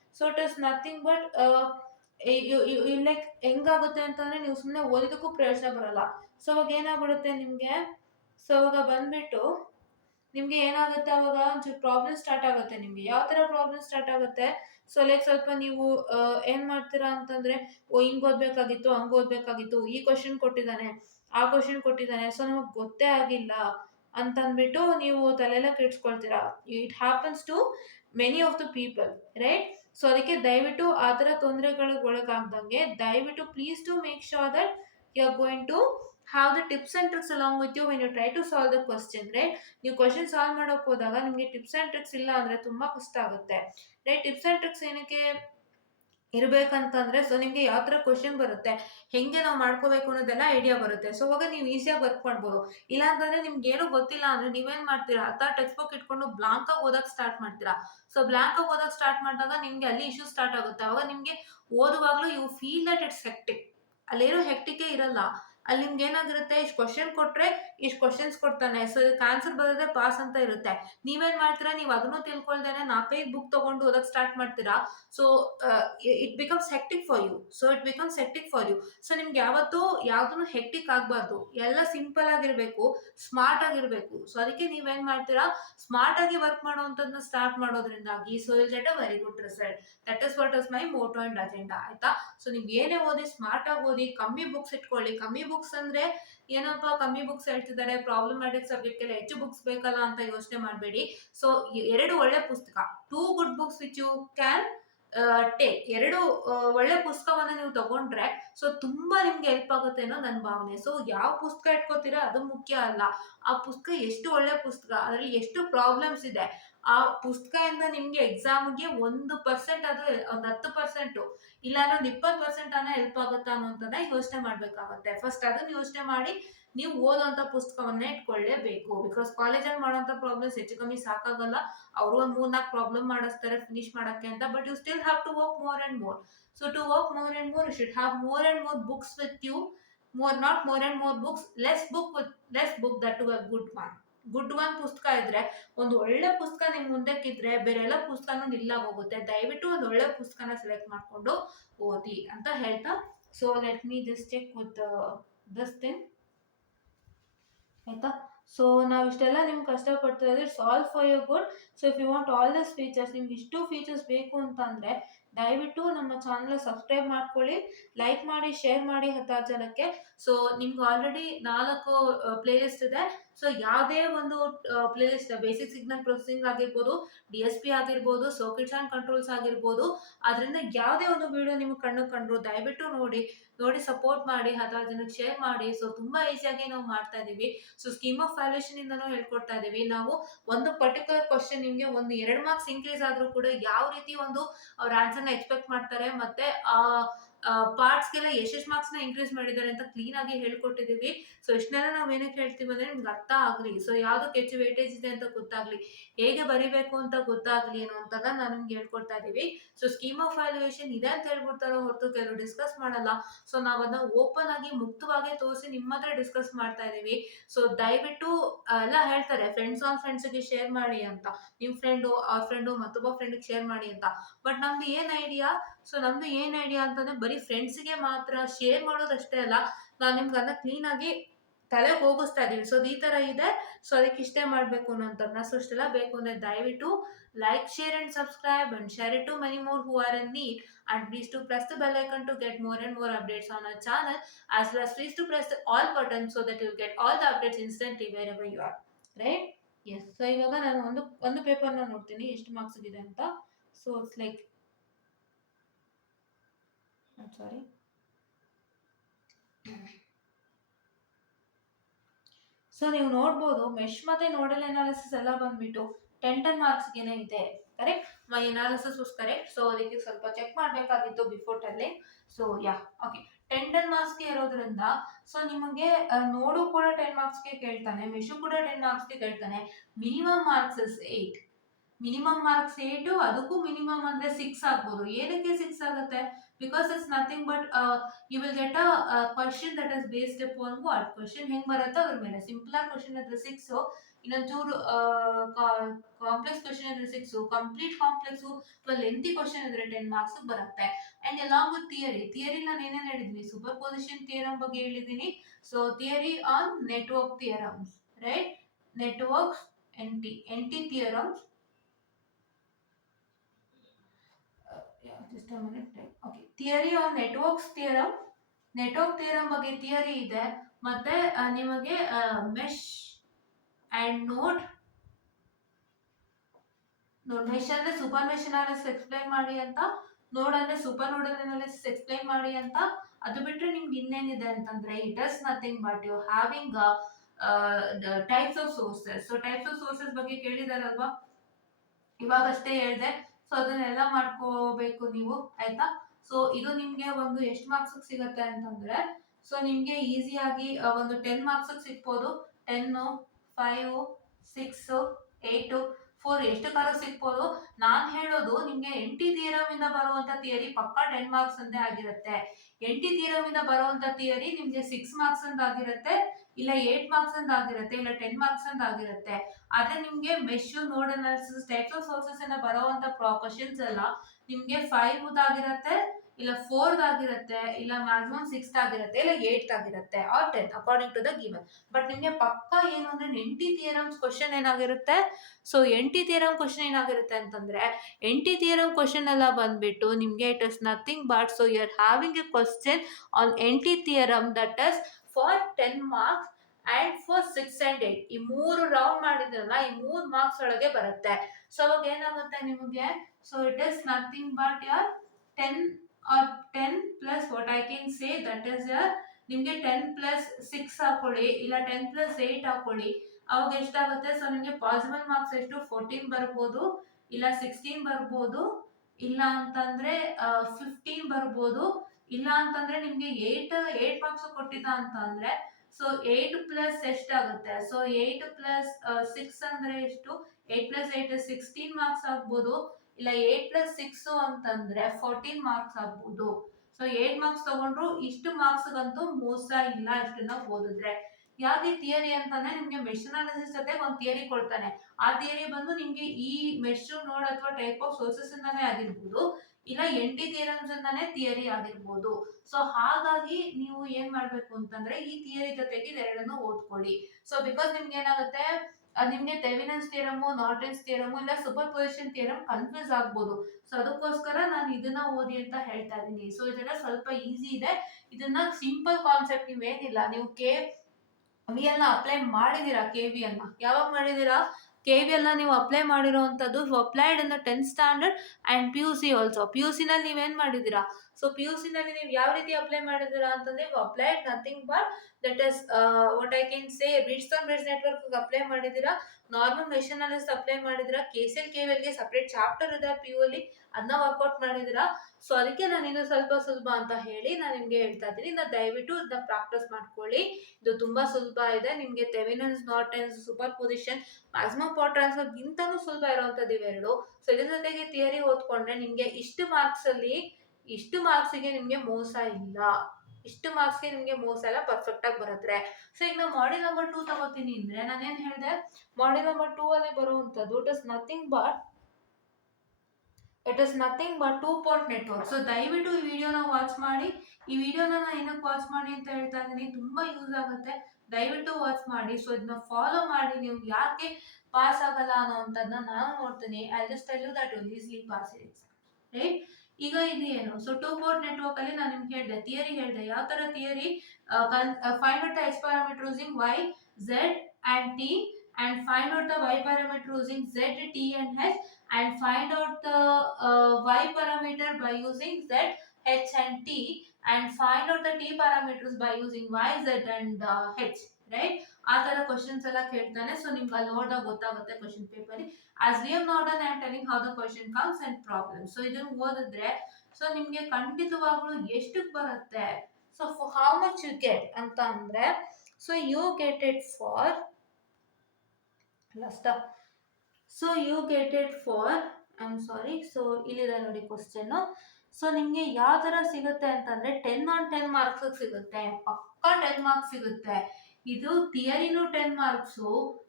so it is nothing but like ಹೆಂಗಾಗುತ್ತೆ ಅಂತಂದ್ರೆ ನೀವು ಸುಮ್ಮನೆ ಓದಿದಕ್ಕೂ ಪ್ರಯೋಜನ ಬರಲ್ಲ. ಸೊ ಅವಾಗ ಏನಾಗ್ಬಿಡುತ್ತೆ ನಿಮಗೆ, ಸೊ ಅವಾಗ ಬಂದ್ಬಿಟ್ಟು ನಿಮ್ಗೆ ಏನಾಗುತ್ತೆ ಅವಾಗ ಒಂಚೂರು ಪ್ರಾಬ್ಲಮ್ ಸ್ಟಾರ್ಟ್ ಆಗುತ್ತೆ. ನಿಮ್ಗೆ ಯಾವ ತರ ಪ್ರಾಬ್ಲಮ್ ಸ್ಟಾರ್ಟ್ ಆಗುತ್ತೆ, ಸೊ ಲೈಕ್ ಸ್ವಲ್ಪ ನೀವು ಏನ್ ಮಾಡ್ತೀರಾ ಅಂತಂದ್ರೆ, ಓ ಹಿಂಗ್ ಓದ್ಬೇಕಾಗಿತ್ತು, ಹಂಗ್ ಓದ್ಬೇಕಾಗಿತ್ತು, ಈ ಕ್ವಶನ್ ಕೊಟ್ಟಿದ್ದಾನೆ, ಆ ಕ್ವಶನ್ ಕೊಟ್ಟಿದ್ದಾನೆ, ಸೊ ನಮಗ್ ಗೊತ್ತೇ ಆಗಿಲ್ಲ ಅಂತಂದ್ಬಿಟ್ಟು ನೀವು ತಲೆಲ್ಲ ಕೆಡ್ಸ್ಕೊಳ್ತೀರಾ. It happens to many of the people, right? So ಅದಕ್ಕೆ ದಯವಿಟ್ಟು ಆ ಥರ ತೊಂದರೆಗಳಿಗೆ ಒಳಗಾಗ್ದಂಗೆ ದಯವಿಟ್ಟು please to make sure that you are going to have the tips and tricks along with you when you try to solve the question, right? ನೀವು question solve ಮಾಡೋಕೆ ಹೋದಾಗ ನಿಮಗೆ ಟಿಪ್ಸ್ ಆ್ಯಂಡ್ ಟ್ರಿಕ್ಸ್ ಇಲ್ಲ ಅಂದರೆ ತುಂಬ ಕಷ್ಟ ಆಗುತ್ತೆ, ರೈಟ್? ಟಿಪ್ಸ್ ಆ್ಯಂಡ್ ಟ್ರಿಕ್ಸ್ ಏನಕ್ಕೆ ಇರಬೇಕಂತಂದ್ರೆ, ಸೊ ನಿಮಗೆ ಯಾವ ಥರ ಕ್ವಶನ್ ಬರುತ್ತೆ, ಹೆಂಗೆ ನಾವು ಮಾಡ್ಕೋಬೇಕು ಅನ್ನೋದೆಲ್ಲ ಐಡಿಯಾ ಬರುತ್ತೆ. ಸೊ ಅವಾಗ ನೀವು ಈಸಿಯಾಗಿ ವರ್ಕ್ ಮಾಡ್ಬೋದು. ಇಲ್ಲ ಅಂತಂದ್ರೆ ನಿಮ್ಗೆ ಏನೂ ಗೊತ್ತಿಲ್ಲ ಅಂದ್ರೆ ನೀವೇನ್ ಮಾಡ್ತೀರಾ, ಆ ಟೆಕ್ಸ್ಟ್ ಬುಕ್ ಇಟ್ಕೊಂಡು ಬ್ಲಾಂಕ್ ಆಗಿ ಓದಕ್ ಸ್ಟಾರ್ಟ್ ಮಾಡ್ತೀರಾ. ಸೊ ಬ್ಲಾಂಕ್ ಆಗಿ ಓದಕ್ ಸ್ಟಾರ್ಟ್ ಮಾಡಿದಾಗ ನಿಮ್ಗೆ ಅಲ್ಲಿ ಇಶ್ಯೂ ಸ್ಟಾರ್ಟ್ ಆಗುತ್ತೆ. ಅವಾಗ ನಿಮ್ಗೆ ಓದುವಾಗ್ಲೂ you feel that it's hectic. ಅಲ್ಲೇನೋ ಹೆಕ್ಟಿಕೇ ಇರಲ್ಲ. ಅಲ್ಲಿ ನಿಮ್ಗೆ ಏನಾಗಿರುತ್ತೆ, ಇಷ್ಟು ಕ್ವಶನ್ ಕೊಟ್ರೆ ಇಷ್ಟು ಕ್ವಶನ್ಸ್ ಕೊಡ್ತಾನೆ, ಸೊ ಇದಕ್ಕೆ ಆನ್ಸರ್ ಬರೋದೇ ಪಾಸ್ ಅಂತ ಇರುತ್ತೆ. ನೀವೇನ್ ಮಾಡ್ತೀರಾ, ನೀವು ಅದನ್ನು ತಿಳ್ಕೊಳ್ದೇನೆ 4-5 ಬುಕ್ ತಗೊಂಡು ಓದಕ್ ಸ್ಟಾರ್ಟ್ ಮಾಡ್ತೀರಾ. So it becomes hectic for you. So ನಿಮ್ಗೆ ಯಾವತ್ತೂ ಯಾವ್ದನ್ನು ಹೆಕ್ಟಿಕ್ ಆಗಬಾರ್ದು. ಎಲ್ಲ ಸಿಂಪಲ್ ಆಗಿರ್ಬೇಕು, ಸ್ಮಾರ್ಟ್ ಆಗಿರ್ಬೇಕು. ಸೊ ಅದಕ್ಕೆ ನೀವೇನ್ ಮಾಡ್ತೀರಾ, ಸ್ಮಾರ್ಟ್ ಆಗಿ work ಮಾಡುವಂಥದ್ದನ್ನ start ಮಾಡೋದ್ರಿಂದಾಗಿ so will get a very good result. That is what is my Moto and agenda, ಆಯ್ತಾ? ಸೊ ನೀವು ಏನೇ ಓದಿ ಸ್ಮಾರ್ಟ್ ಆಗಿ ಓದಿ, ಕಮ್ಮಿ ಬುಕ್ಸ್ ಇಟ್ಕೊಳ್ಳಿ. ಕಮ್ಮಿ ಬುಕ್ಸ್ ಅಂದ್ರೆ ಏನಪ್ಪ ಕಮ್ಮಿ ಬುಕ್ಸ್ ಹೇಳ್ತಿದ್ದಾರೆ, ಪ್ರಾಬ್ಲಮ್ಯಾಟಿಕ್ ಸಬ್ಜೆಕ್ಟ್ ಹೆಚ್ಚು ಬುಕ್ಸ್ ಬೇಕಲ್ಲ ಅಂತ ಯೋಚನೆ ಮಾಡಬೇಡಿ. ಸೊ 2 ಒಳ್ಳೆ ಪುಸ್ತಕ, 2 good books which you can take, 2 ಒಳ್ಳೆ ಪುಸ್ತಕವನ್ನ ನೀವು ತಗೊಂಡ್ರೆ ಸೊ ತುಂಬಾ ನಿಮ್ಗೆ ಹೆಲ್ಪ್ ಆಗುತ್ತೆ ಅನ್ನೋ ನನ್ನ ಭಾವನೆ. ಸೊ ಯಾವ ಪುಸ್ತಕ ಇಟ್ಕೋತೀರಾ ಅದು ಮುಖ್ಯ ಅಲ್ಲ, ಆ ಪುಸ್ತಕ ಎಷ್ಟು ಒಳ್ಳೆ ಪುಸ್ತಕ, ಅದರಲ್ಲಿ ಎಷ್ಟು ಪ್ರಾಬ್ಲಮ್ಸ್ ಇದೆ, ಆ ಪುಸ್ತಕದಿಂದ ನಿಮ್ಗೆ ಎಕ್ಸಾಮ್ಗೆ 1% ಆದ್ರೂ, ಒಂದು 10% ಇಲ್ಲ ಒಂದು 20% ಅನ್ನ ಹೆಲ್ಪ್ ಆಗುತ್ತಾ ಅನ್ನೋದನ್ನ ಯೋಚನೆ ಮಾಡ್ಬೇಕಾಗತ್ತೆ. ಫಸ್ಟ್ ಅದನ್ನ ಯೋಚನೆ ಮಾಡಿ ನೀವು ಓದುವಂತ ಪುಸ್ತಕವನ್ನ ಇಟ್ಕೊಳ್ಳೇಬೇಕು. ಬಿಕಾಸ್ ಕಾಲೇಜಲ್ಲಿ ಮಾಡುವಂತ ಪ್ರಾಬ್ಲಮ್ಸ್ ಹೆಚ್ಚು ಕಮ್ಮಿ ಸಾಕಾಗಲ್ಲ. ಅವರು ಒಂದು 3-4 ಪ್ರಾಬ್ಲಮ್ ಮಾಡಿಸ್ತಾರೆ ಫಿನಿಶ್ ಮಾಡಕ್ಕೆ ಅಂತ, but you still have to work more and more. So to work more and more you should have more and more books with you. Not more and more books, less book that to a good one ಪುಸ್ತಕ ಇದ್ರೆ, ಒಂದು ಒಳ್ಳೆ ಪುಸ್ತಕ ನಿಮ್ ಮುಂದಕ್ಕಿದ್ರೆ ಬೇರೆ ಎಲ್ಲ ಪುಸ್ತಕನೂ ನಿಲ್ಲಾಗೋಗುತ್ತೆ. ದಯವಿಟ್ಟು ಒಂದು ಒಳ್ಳೆ ಪುಸ್ತಕನ ಸೆಲೆಕ್ಟ್ ಮಾಡ್ಕೊಂಡು ಓದಿ ಅಂತ ಹೇಳ್ತಾ, so let me just check with this thing, ಆಯ್ತಾ? ಸೊ ನಾವು ಇಷ್ಟೆಲ್ಲ ನಿಮ್ಗೆ ಕಷ್ಟಪಡ್ತಾ ಇದ್ರೆ solve for your good. So if you want all this features, ನಿಮ್ಗೆ ಇಷ್ಟು ಫೀಚರ್ಸ್ ಬೇಕು ಅಂತ ಅಂದ್ರೆ ದಯವಿಟ್ಟು ನಮ್ಮ ಚಾನಲ್ ಸಬ್ಸ್ಕ್ರೈಬ್ ಮಾಡ್ಕೊಳ್ಳಿ, ಲೈಕ್ ಮಾಡಿ, ಶೇರ್ ಮಾಡಿ 10 ಜನಕ್ಕೆ. ಸೊ ನಿಮ್ಗೆ ಆಲ್ರೆಡಿ 4 ಪ್ಲೇಲಿಸ್ಟ್ ಇದೆ. ಸೊ ಯಾವುದೇ ಒಂದು ಪ್ಲೇಲಿಸ್ಟ್, ಬೇಸಿಕ್ ಸಿಗ್ನಲ್ ಪ್ರೊಸೆಸಿಂಗ್ ಆಗಿರ್ಬೋದು, DSP ಆಗಿರ್ಬೋದು, ಸರ್ಕ್ಯೂಟ್ಸ್ ಆ್ಯಂಡ್ ಕಂಟ್ರೋಲ್ಸ್ ಆಗಿರ್ಬೋದು, ಅದರಿಂದ ಯಾವುದೇ ಒಂದು ವಿಡಿಯೋ ನಿಮ್ಗೆ ಕಂಡ್ರು ದಯವಿಟ್ಟು ನೋಡಿ ಸಪೋರ್ಟ್ ಮಾಡಿ, 10 ಜನಕ್ಕೆ ಶೇರ್ ಮಾಡಿ. ಸೊ ತುಂಬಾ ಈಸಿಯಾಗಿ ನಾವು ಮಾಡ್ತಾ ಇದೀವಿ. ಸೊ ಸ್ಕೀಮ್ ಆಫ್ ವ್ಯಾಲ್ಯೂಯೇಷನ್ ಇಂದನೂ ಹೇಳ್ಕೊಡ್ತಾ ಇದೀವಿ. ನಾವು ಒಂದು ಪರ್ಟಿಕ್ಯುಲರ್ ಕ್ವಶನ್ ನಿಮ್ಗೆ ಒಂದು 2 ಮಾರ್ಕ್ಸ್ ಇನ್ಕ್ರೀಸ್ ಆದ್ರೂ ಕೂಡ ಯಾವ ರೀತಿ ಒಂದು ಅವ್ರ ಆನ್ಸರ್ನ ಎಕ್ಸ್ಪೆಕ್ಟ್ ಮಾಡ್ತಾರೆ, ಮತ್ತೆ ಆ ಪಾರ್ಟ್ಸ್ಗೆಲ್ಲ ಎಷ್ಟೆಷ್ಟು ಮಾರ್ಕ್ಸ್ನ ಇನ್ಕ್ರೀಸ್ ಮಾಡಿದ್ದಾರೆ ಅಂತ ಕ್ಲೀನ್ ಆಗಿ ಹೇಳ್ಕೊಟ್ಟಿದ್ದೀವಿ. ಸೊ ಇಷ್ಟನ್ನೆಲ್ಲ ನಾವು ಏನಕ್ಕೆ ಹೇಳ್ತೀವಿ ಅಂದ್ರೆ ನಿಮ್ಗೆ ಅರ್ಥ ಆಗಲಿ, ಸೊ ಯಾವ್ದಕ್ಕೆ ಹೆಚ್ಚು ವೇಟೇಜ್ ಇದೆ ಅಂತ ಗೊತ್ತಾಗ್ಲಿ, ಹೇಗೆ ಬರಿಬೇಕು ಅಂತ ಗೊತ್ತಾಗ್ಲಿ ಅನ್ನೋಂಥದ್ದನ್ನ ನಾವು ನಿಮ್ಗೆ ಹೇಳ್ಕೊಡ್ತಾ ಇದೀವಿ. ಸೊ ಸ್ಕೀಮ್ ಆಫ್ ವ್ಯಾಲ್ಯೂಯೇಷನ್ ಇದೆ ಅಂತ ಹೇಳ್ಬಿಡ್ತಾರೋ ಹೊರತು ಕೆಲವರು ಡಿಸ್ಕಸ್ ಮಾಡಲ್ಲ. ಸೊ ನಾವು ಅದನ್ನ ಓಪನ್ ಆಗಿ ಮುಕ್ತವಾಗಿ ತೋರಿಸಿ ನಿಮ್ಮ ಹತ್ರ ಡಿಸ್ಕಸ್ ಮಾಡ್ತಾ ಇದೀವಿ. ಸೊ ದಯವಿಟ್ಟು ಎಲ್ಲ ಹೇಳ್ತಾರೆ ಫ್ರೆಂಡ್ಸ್ ಆನ್ ಫ್ರೆಂಡ್ಸ್ಗೆ ಶೇರ್ ಮಾಡಿ ಅಂತ, ನಿಮ್ಮ ಫ್ರೆಂಡು ಅವ್ರ ಫ್ರೆಂಡು ಮತ್ತೊಬ್ಬ ಫ್ರೆಂಡ್ಗೆ ಶೇರ್ ಮಾಡಿ ಅಂತ. ಬಟ್ ನಮ್ದು ಏನ್ ಐಡಿಯಾ, ಅಂತಂದ್ರೆ ಬರೀ ಫ್ರೆಂಡ್ಸ್ಗೆ ಮಾತ್ರ ಶೇರ್ ಮಾಡೋದಷ್ಟೇ ಅಲ್ಲ, ನಾವು ನಿಮ್ಗೆ ಅದನ್ನ ಕ್ಲೀನ್ ಆಗಿ ತಲೆಗೆ ಹೋಗಿಸ್ತಾ ಇದೀವಿ. ಸೊ ಈ ತರ ಇದೆ. ಸೊ ಅದಕ್ಕೆ ಇಷ್ಟೇ ಮಾಡ್ಬೇಕು ಅನ್ನೋಂಥದ್ದನ್ನ. ಸೊ ಇಷ್ಟೆಲ್ಲ ಬೇಕು ಅಂದ್ರೆ ದಯವಿಟ್ಟು like, share and subscribe and share it to many more who are in need, and please to press the bell icon to get more and more updates on our channel, as well as please to press the all button so that you get all the updates instantly wherever you are, right? Yes. So ಇವಾಗ ನಾನು ಒಂದು ಪೇಪರ್ನ ನೋಡ್ತೀನಿ ಎಷ್ಟು marks ಇದೆ ಅಂತ. So it's like, sorry, so ನೀವು ನೋಡ್ಬೋದು ಮೆಶ್ ಮತ್ತೆ ನೋಡಲ್ ಅನಾಲಿಸಿಸ್ ಎಲ್ಲ ಬಂದ್ಬಿಟ್ಟು 10 ಮಾರ್ಕ್ಸ್ಗೆನೆ ಇದೆ. Correct, my analysis was correct. So ಅದಕ್ಕೆ ಸ್ವಲ್ಪ ಚೆಕ್ ಮಾಡಬೇಕಾಗಿತ್ತು before telling. So yeah, okay, 10 ಮಾರ್ಕ್ಸ್ಗೆ ಇರೋದ್ರಿಂದ ಸೊ ನಿಮಗೆ ನೋಡು ಕೂಡ 10 ಮಾರ್ಕ್ಸ್ಗೆ ಕೇಳ್ತಾನೆ, ಮೆಶು ಕೂಡ 10 ಮಾರ್ಕ್ಸ್ಗೆ ಕೇಳ್ತಾನೆ. Minimum marks is 8. Minimum marks 8, ಅದಕ್ಕೂ ಮಿನಿಮಮ್ ಅಂದ್ರೆ 6 ಆಗ್ಬೋದು. ಏನಕ್ಕೆ 6 ಆಗುತ್ತೆ? Because it's nothing but you will get a question that is based upon what, question ಹೆಂಗ್ ಬರುತ್ತೋ ಅದ್ರ ಮೇಲೆ. ಸಿಂಪಲ್ ಆಗಿ ಕ್ವಶನ್ ಇದ್ರೆ 6, ಇನ್ನೊಂಚೂರು ಕಾಂಪ್ಲೆಕ್ಸ್ ಕ್ವಶನ್ ಇದ್ರೆ 6, ಕಂಪ್ಲೀಟ್ ಕಾಂಪ್ಲೆಕ್ಸು ಅಥವಾ ಲೆಂತಿ ಕ್ವಶನ್ ಇದ್ರೆ 10 ಮಾರ್ಕ್ಸ್ ಬರುತ್ತೆ. ಅಂಡ್ ಅಲಾಂಗ್ ವಿತ್ ಥಿಯರಿ ನಾನು ಏನೇನು ಹೇಳಿದ್ದೀನಿ, ಸೂಪರ್ ಪೊಸಿಷನ್ ಥಿಯರಮ್ ಬಗ್ಗೆ ಹೇಳಿದ್ದೀನಿ. So theory on network theorems, right, networks NT theorems. just a minute, okay, theory on networks theorem, network theorem ಬಗ್ಗೆ theory ಇದೆ. ಮತ್ತೆ ನಿಮಗೆ ಮೆಶ್ ಅಂಡ್ ನೋಡ್ ಮೆಶ್ ಅಂದ್ರೆ ಸೂಪರ್ ಮೆಶ್ ಅನಾಲಿಸಿಸ್ ಎಕ್ಸ್ಪ್ಲೈನ್ ಮಾಡಿ ಅಂತ, ನೋಡ್ ಅಂದ್ರೆ ಸೂಪರ್ ನೋಡಲ್ ಅನಾಲಿಸಿಸ್ ಎಕ್ಸ್ಪ್ಲೈನ್ ಮಾಡಿ ಅಂತ. ಅದು ಬಿಟ್ಟರೆ ನಿಮ್ಗೆ ಇನ್ನೇನಿದೆ ಅಂತಂದ್ರೆ it is nothing but you having types of sources. So types of sources ಬಗ್ಗೆ ಕೇಳಿದಾರಲ್ವಾ, ಇವಾಗಷ್ಟೇ ಹೇಳಿದೆ. ಸೊ ಅದನ್ನೆಲ್ಲ ಮಾಡ್ಕೋಬೇಕು ನೀವು, ಆಯ್ತಾ. ಸೊ ಇದು ನಿಮ್ಗೆ ಒಂದು ಎಷ್ಟು ಮಾರ್ಕ್ಸ್ ಸಿಗುತ್ತೆ ಅಂತಂದ್ರೆ, ಸೊ ನಿಮ್ಗೆ ಈಸಿಯಾಗಿ ಒಂದು 10 ಮಾರ್ಕ್ಸ್ ಸಿಗ್ಬೋದು. 10, 5, 6, 8, 4 ಎಷ್ಟು ಕಾರ ಸಿಗ್ಬೋದು. ನಾನ್ ಹೇಳೋದು ನಿಮ್ಗೆ NT ಥಿಯರಮ್ ಇಂದ ಬರುವಂತ ಥಿಯರಿ ಪಕ್ಕಾ 10 ಮಾರ್ಕ್ಸ್ ಅಂದೇ ಆಗಿರುತ್ತೆ. NT ಥಿಯರಮ್ ಇಂದ ಬರುವಂತ ಥಿಯರಿ ನಿಮ್ಗೆ 6 ಮಾರ್ಕ್ಸ್ ಅಂತ ಆಗಿರುತ್ತೆ, ಇಲ್ಲ 8 ಮಾರ್ಕ್ಸ್ ಅಂತ ಆಗಿರುತ್ತೆ, ಇಲ್ಲ 10 ಮಾರ್ಕ್ಸ್ ಅಂತ ಆಗಿರುತ್ತೆ. ಆದ್ರೆ ನಿಮ್ಗೆ ಮೆಶ್ ನೋಡ್ ಅನಾಲಿಸಿಸ್ ಟೈಪ್ಸ್ ಆಫ್ ಸೋರ್ಸಸ್ ಇಂದ ಬರುವಂತ ಕ್ವಶನ್ಸ್ ಎಲ್ಲ ನಿಮ್ಗೆ 5 ಆಗಿರುತ್ತೆ, ಇಲ್ಲ 4 ಆಗಿರುತ್ತೆ, ಇಲ್ಲ ಮ್ಯಾಕ್ಸಿಮಮ್ 6 ಆಗಿರುತ್ತೆ, ಇಲ್ಲ 8 ಆಗಿರುತ್ತೆ, R 10 according to the given. But ನಿಮ್ಗೆ ಪಕ್ಕ ಏನು ಅಂದ್ರೆ NT ಥಿಯರಮ್ಸ್ ಕ್ವಶನ್ ಏನಾಗಿರುತ್ತೆ. ಸೊ NT ಥಿಯರಮ್ ಕ್ವಶನ್ ಏನಾಗಿರುತ್ತೆ ಅಂತಂದ್ರೆ, NT ಥಿಯರಮ್ ಕ್ವಶನ್ ಎಲ್ಲ ಬಂದ್ಬಿಟ್ಟು ನಿಮ್ಗೆ it is nothing but, so you are having A question on NT theorem that is for 10 marks and for 6 and 8. ಈ 3 ರೌಂಡ್ ಮಾಡಿದ್ರಲ್ಲ, ಈ 3 marks ಒಳಗೆ ಬರುತ್ತೆ. ಸೊ ಅವಾಗ ಏನಾಗುತ್ತೆ ನಿಮಗೆ, so it is nothing but your 10 plus what I can say, that is ನಿಮ್ಗೆ 10 plus 6 ಹಾಕೊಳ್ಳಿ, ಇಲ್ಲ 10 plus 8 ಹಾಕೊಳ್ಳಿ, ಅವಾಗ ಎಷ್ಟಾಗುತ್ತೆ. ಸೊ ನಿಮ್ಗೆ ಪಾಸಿಬಲ್ ಮಾರ್ಕ್ಸ್ ಎಷ್ಟು 14 ಬರ್ಬೋದು, ಇಲ್ಲ 16 ಬರ್ಬೋದು, ಇಲ್ಲ ಅಂತಂದ್ರೆ 15 ಬರ್ಬೋದು, ಇಲ್ಲ ಅಂತಂದ್ರೆ ನಿಮ್ಗೆ 8 ಮಾರ್ಕ್ಸ್ ಕೊಟ್ಟಿದ್ದ ಅಂತಂದ್ರೆ, ಸೊ 8 ಪ್ಲಸ್ ಎಷ್ಟಾಗುತ್ತೆ. ಸೊ 8 ಪ್ಲಸ್ 6 ಅಂದ್ರೆ ಎಷ್ಟು, 8 ಪ್ಲಸ್ 8 16 ಮಾರ್ಕ್ಸ್ ಆಗ್ಬೋದು, ಇಲ್ಲ 8 ಪ್ಲಸ್ 6 ಅಂತಂದ್ರೆ 14 ಮಾರ್ಕ್ಸ್ ಆಗ್ಬೋದು. ಸೊ 8 ಮಾರ್ಕ್ಸ್ ತಗೊಂಡ್ರು ಇಷ್ಟು ಮಾರ್ಕ್ಸ್ ಗಂತೂ ಮೋಸ ಇಲ್ಲ ಇಷ್ಟನ್ನ ಓದಿದ್ರೆ. ಯಾವ್ದು ಥಿಯರಿ ಅಂತಂದ್ರೆ ನಿಮ್ಗೆ ಮೆಶ್ ಅನಾಲಿಸಿಸ್ ಜೊತೆ ಒಂದು ಥಿಯರಿ ಕೊಡ್ತಾನೆ. ಆ ಥಿಯರಿ ಬಂದು ನಿಮ್ಗೆ ಈ ಮೆಶ್ ನೋಡ್ ಅಥವಾ ಟೈಪ್ ಆಫ್ ಸೋರ್ಸಸ್ ಇಂದಾನೇ ಆಗಿರ್ಬೋದು, ಇಲ್ಲ NT ಥಿಯರಮ್ಸ್ ಇಂದಾನೇ ಥಿಯರಿ ಆಗಿರ್ಬೋದು. ಸೊ ಹಾಗಾಗಿ ನೀವು ಏನ್ ಮಾಡ್ಬೇಕು ಅಂತಂದ್ರೆ ಈ ಥಿಯರಿ ಜೊತೆಗೆ ಇದೆರಡನ್ನು ಓದ್ಕೊಳ್ಳಿ. ಸೊ ಬಿಕಾಸ್ ನಿಮ್ಗೆ ಏನಾಗುತ್ತೆ, ನಿಮ್ಗೆ ಥೆವೆನಿನ್ಸ್ ಥಿಯರಮ್, ನಾರ್ಟನ್ಸ್ ಥಿಯರಮ್, ಇಲ್ಲ ಸೂಪರ್ ಪೊಸಿಷನ್ ಥಿಯರಮ್ ಕನ್ಫ್ಯೂಸ್ ಆಗ್ಬೋದು. ಸೊ ಅದಕ್ಕೋಸ್ಕರ ನಾನು ಇದನ್ನ ಓದಿ ಅಂತ ಹೇಳ್ತಾ ಇದ್ದೀನಿ. ಸೊ ಇದೆಲ್ಲ ಸ್ವಲ್ಪ ಈಸಿ ಇದೆ, ಇದನ್ನ ಸಿಂಪಲ್ ಕಾನ್ಸೆಪ್ಟ್, ನೀವೇನಿಲ್ಲ, ನೀವು KV ಅನ್ನ ಅಪ್ಲೈ ಮಾಡಿದೀರಾ. KV ಅನ್ನ ಯಾವಾಗ ಮಾಡಿದೀರಾ, KV ಅನ್ನ ನೀವು apply ಮಾಡಿರೋವಂಥದ್ದು applied in the 10th standard and PUC also. PUC ನಲ್ಲಿ ನೀವೇನ್ ಮಾಡಿದೀರಾ, ಸೊ PUC ನಲ್ಲಿ ನೀವು ಯಾವ ರೀತಿ ಅಪ್ಲೈ ಮಾಡಿದೀರಾ ಅಂತಂದ್ರೆ, applied nothing but that is what I can say ಬ್ರಿಡ್ಜ್ಸ್ಟೋನ್ bridge network apply ಮಾಡಿದೀರಾ, ನಾರ್ಮಲ್ ಮೆಶ್ ಅನಾಲಿಸಿಸ್ ಅಪ್ಲೈ ಮಾಡಿದೀರಾ, KCL KVL ಗೆ ಸಪರೇಟ್ ಚಾಪ್ಟರ್ ಇದೆ PU ಅಲ್ಲಿ, ಅದನ್ನ ವರ್ಕೌಟ್ ಮಾಡಿದೀರಾ. ಸೊ ಅದಕ್ಕೆ ನಾನು ಇದು ಸ್ವಲ್ಪ ಸುಲಭ ಅಂತ ಹೇಳಿ ನಾನು ನಿಮ್ಗೆ ಹೇಳ್ತಾ ಇದ್ದೀನಿ. ಇದನ್ನ ದಯವಿಟ್ಟು ಇದನ್ನ ಪ್ರಾಕ್ಟೀಸ್ ಮಾಡ್ಕೊಳ್ಳಿ. ಇದು ತುಂಬಾ ಸುಲಭ ಇದೆ. ನಿಮ್ಗೆ Thevenin's, ನಾರ್ಟನ್ಸ್, super position, maximum power transfer ಗಿಂತನೂ ಸುಲಭ ಇರುವಂತದ್ದು ಇವೆರಡು. ಸೊ ಇದ್ರ ಜೊತೆಗೆ ಥಿಯರಿ ಓದ್ಕೊಂಡ್ರೆ ನಿಮ್ಗೆ ಇಷ್ಟು ಮಾರ್ಕ್ಸ್ಗೆ ನಿಮ್ಗೆ ಮೋಸ ಇಲ್ಲ, ಇಷ್ಟು ಮಾರ್ಕ್ಸ್ಗೆ ನಿಮ್ಗೆ ಮೋಸ ಎಲ್ಲ ಪರ್ಫೆಕ್ಟ್ ಆಗಿ ಬರುತ್ತೆ. ಸೊ ಈಗ ನಾವು ಮಾಡೆಲ್ ನಂಬರ್ 2 ತಗೋತೀನಿ ಅಂದ್ರೆ ನಾನೇನ್ ಹೇಳಿದೆ, ಮಾಡೆಲ್ ನಂಬರ್ 2 ಅಲ್ಲಿ ಬರುವಂತದ್ದು it is nothing but 2 port network. So ದಯವಿಟ್ಟು ಈ ವಿಡಿಯೋನ ವಾಚ್ ಮಾಡಿ. ಈ ವಿಡಿಯೋನ ನಾನು ಏನಕ್ಕೆ ವಾಚ್ ಮಾಡಿ ಅಂತ ಹೇಳ್ತಾ ಇದ್ದೀನಿ, ತುಂಬಾ ಯೂಸ್ ಆಗುತ್ತೆ, ದಯವಿಟ್ಟು ವಾಚ್ ಮಾಡಿ. ಸೊ ಇದನ್ನ ಫಾಲೋ ಮಾಡಿ. ನೀವು ಯಾಕೆ ಪಾಸ್ ಆಗಲ್ಲ ಅನ್ನೋಂಥದ್ದನ್ನ ನಾನು ನೋಡ್ತೀನಿ. I just tell you that you easily pass it, right. ಈಗ ಇದು ಏನು, ಸೊ 2 ಪೋರ್ಟ್ ನೆಟ್ವರ್ಕ್ ಅಲ್ಲಿ ನಾನು ನಿಮ್ಗೆ ಹೇಳಿದೆ, ಥಿಯರಿ ಹೇಳಿದೆ. ಯಾವ ತರ theory, find out the H parameter using Y, Z and T, and find out the Y parameter using Z, T and H, and find out the Y parameter by using Z, H and T, and find out the T parameters by using Y, Z and H, right. ಆ ತರ questions ಎಲ್ಲ ಕೇಳ್ತಾನೆ. So ನಿಮ್ಗೆ ಅಲ್ಲಿ ನೋಡಿದಾಗ ಗೊತ್ತಾಗುತ್ತೆ question paper. As we have ನೋಡನ್, I am telling how the question comes and problem. So ಇದನ್ನು ಓದಿದ್ರೆ ಸೊ ನಿಮ್ಗೆ ಖಂಡಿತವಾಗ್ಲೂ ಎಷ್ಟಕ್ಕೆ ಬರುತ್ತೆ, so how much you get ಅಂತ ಅಂದ್ರೆ, so you get it for I am sorry. So ಇಲ್ಲಿದೆ ನೋಡಿ ಕ್ವಶನ್. ಸೊ ನಿಮ್ಗೆ ಯಾವ ತರ ಸಿಗುತ್ತೆ ಅಂತಂದ್ರೆ 10 on 10 ಮಾರ್ಕ್ಸ್ ಸಿಗುತ್ತೆ, ಪಕ್ಕಾ 10 ಮಾರ್ಕ್ಸ್ ಸಿಗುತ್ತೆ. ಇದು ಥಿಯರಿನೂ 10 ಮಾರ್ಕ್ಸು,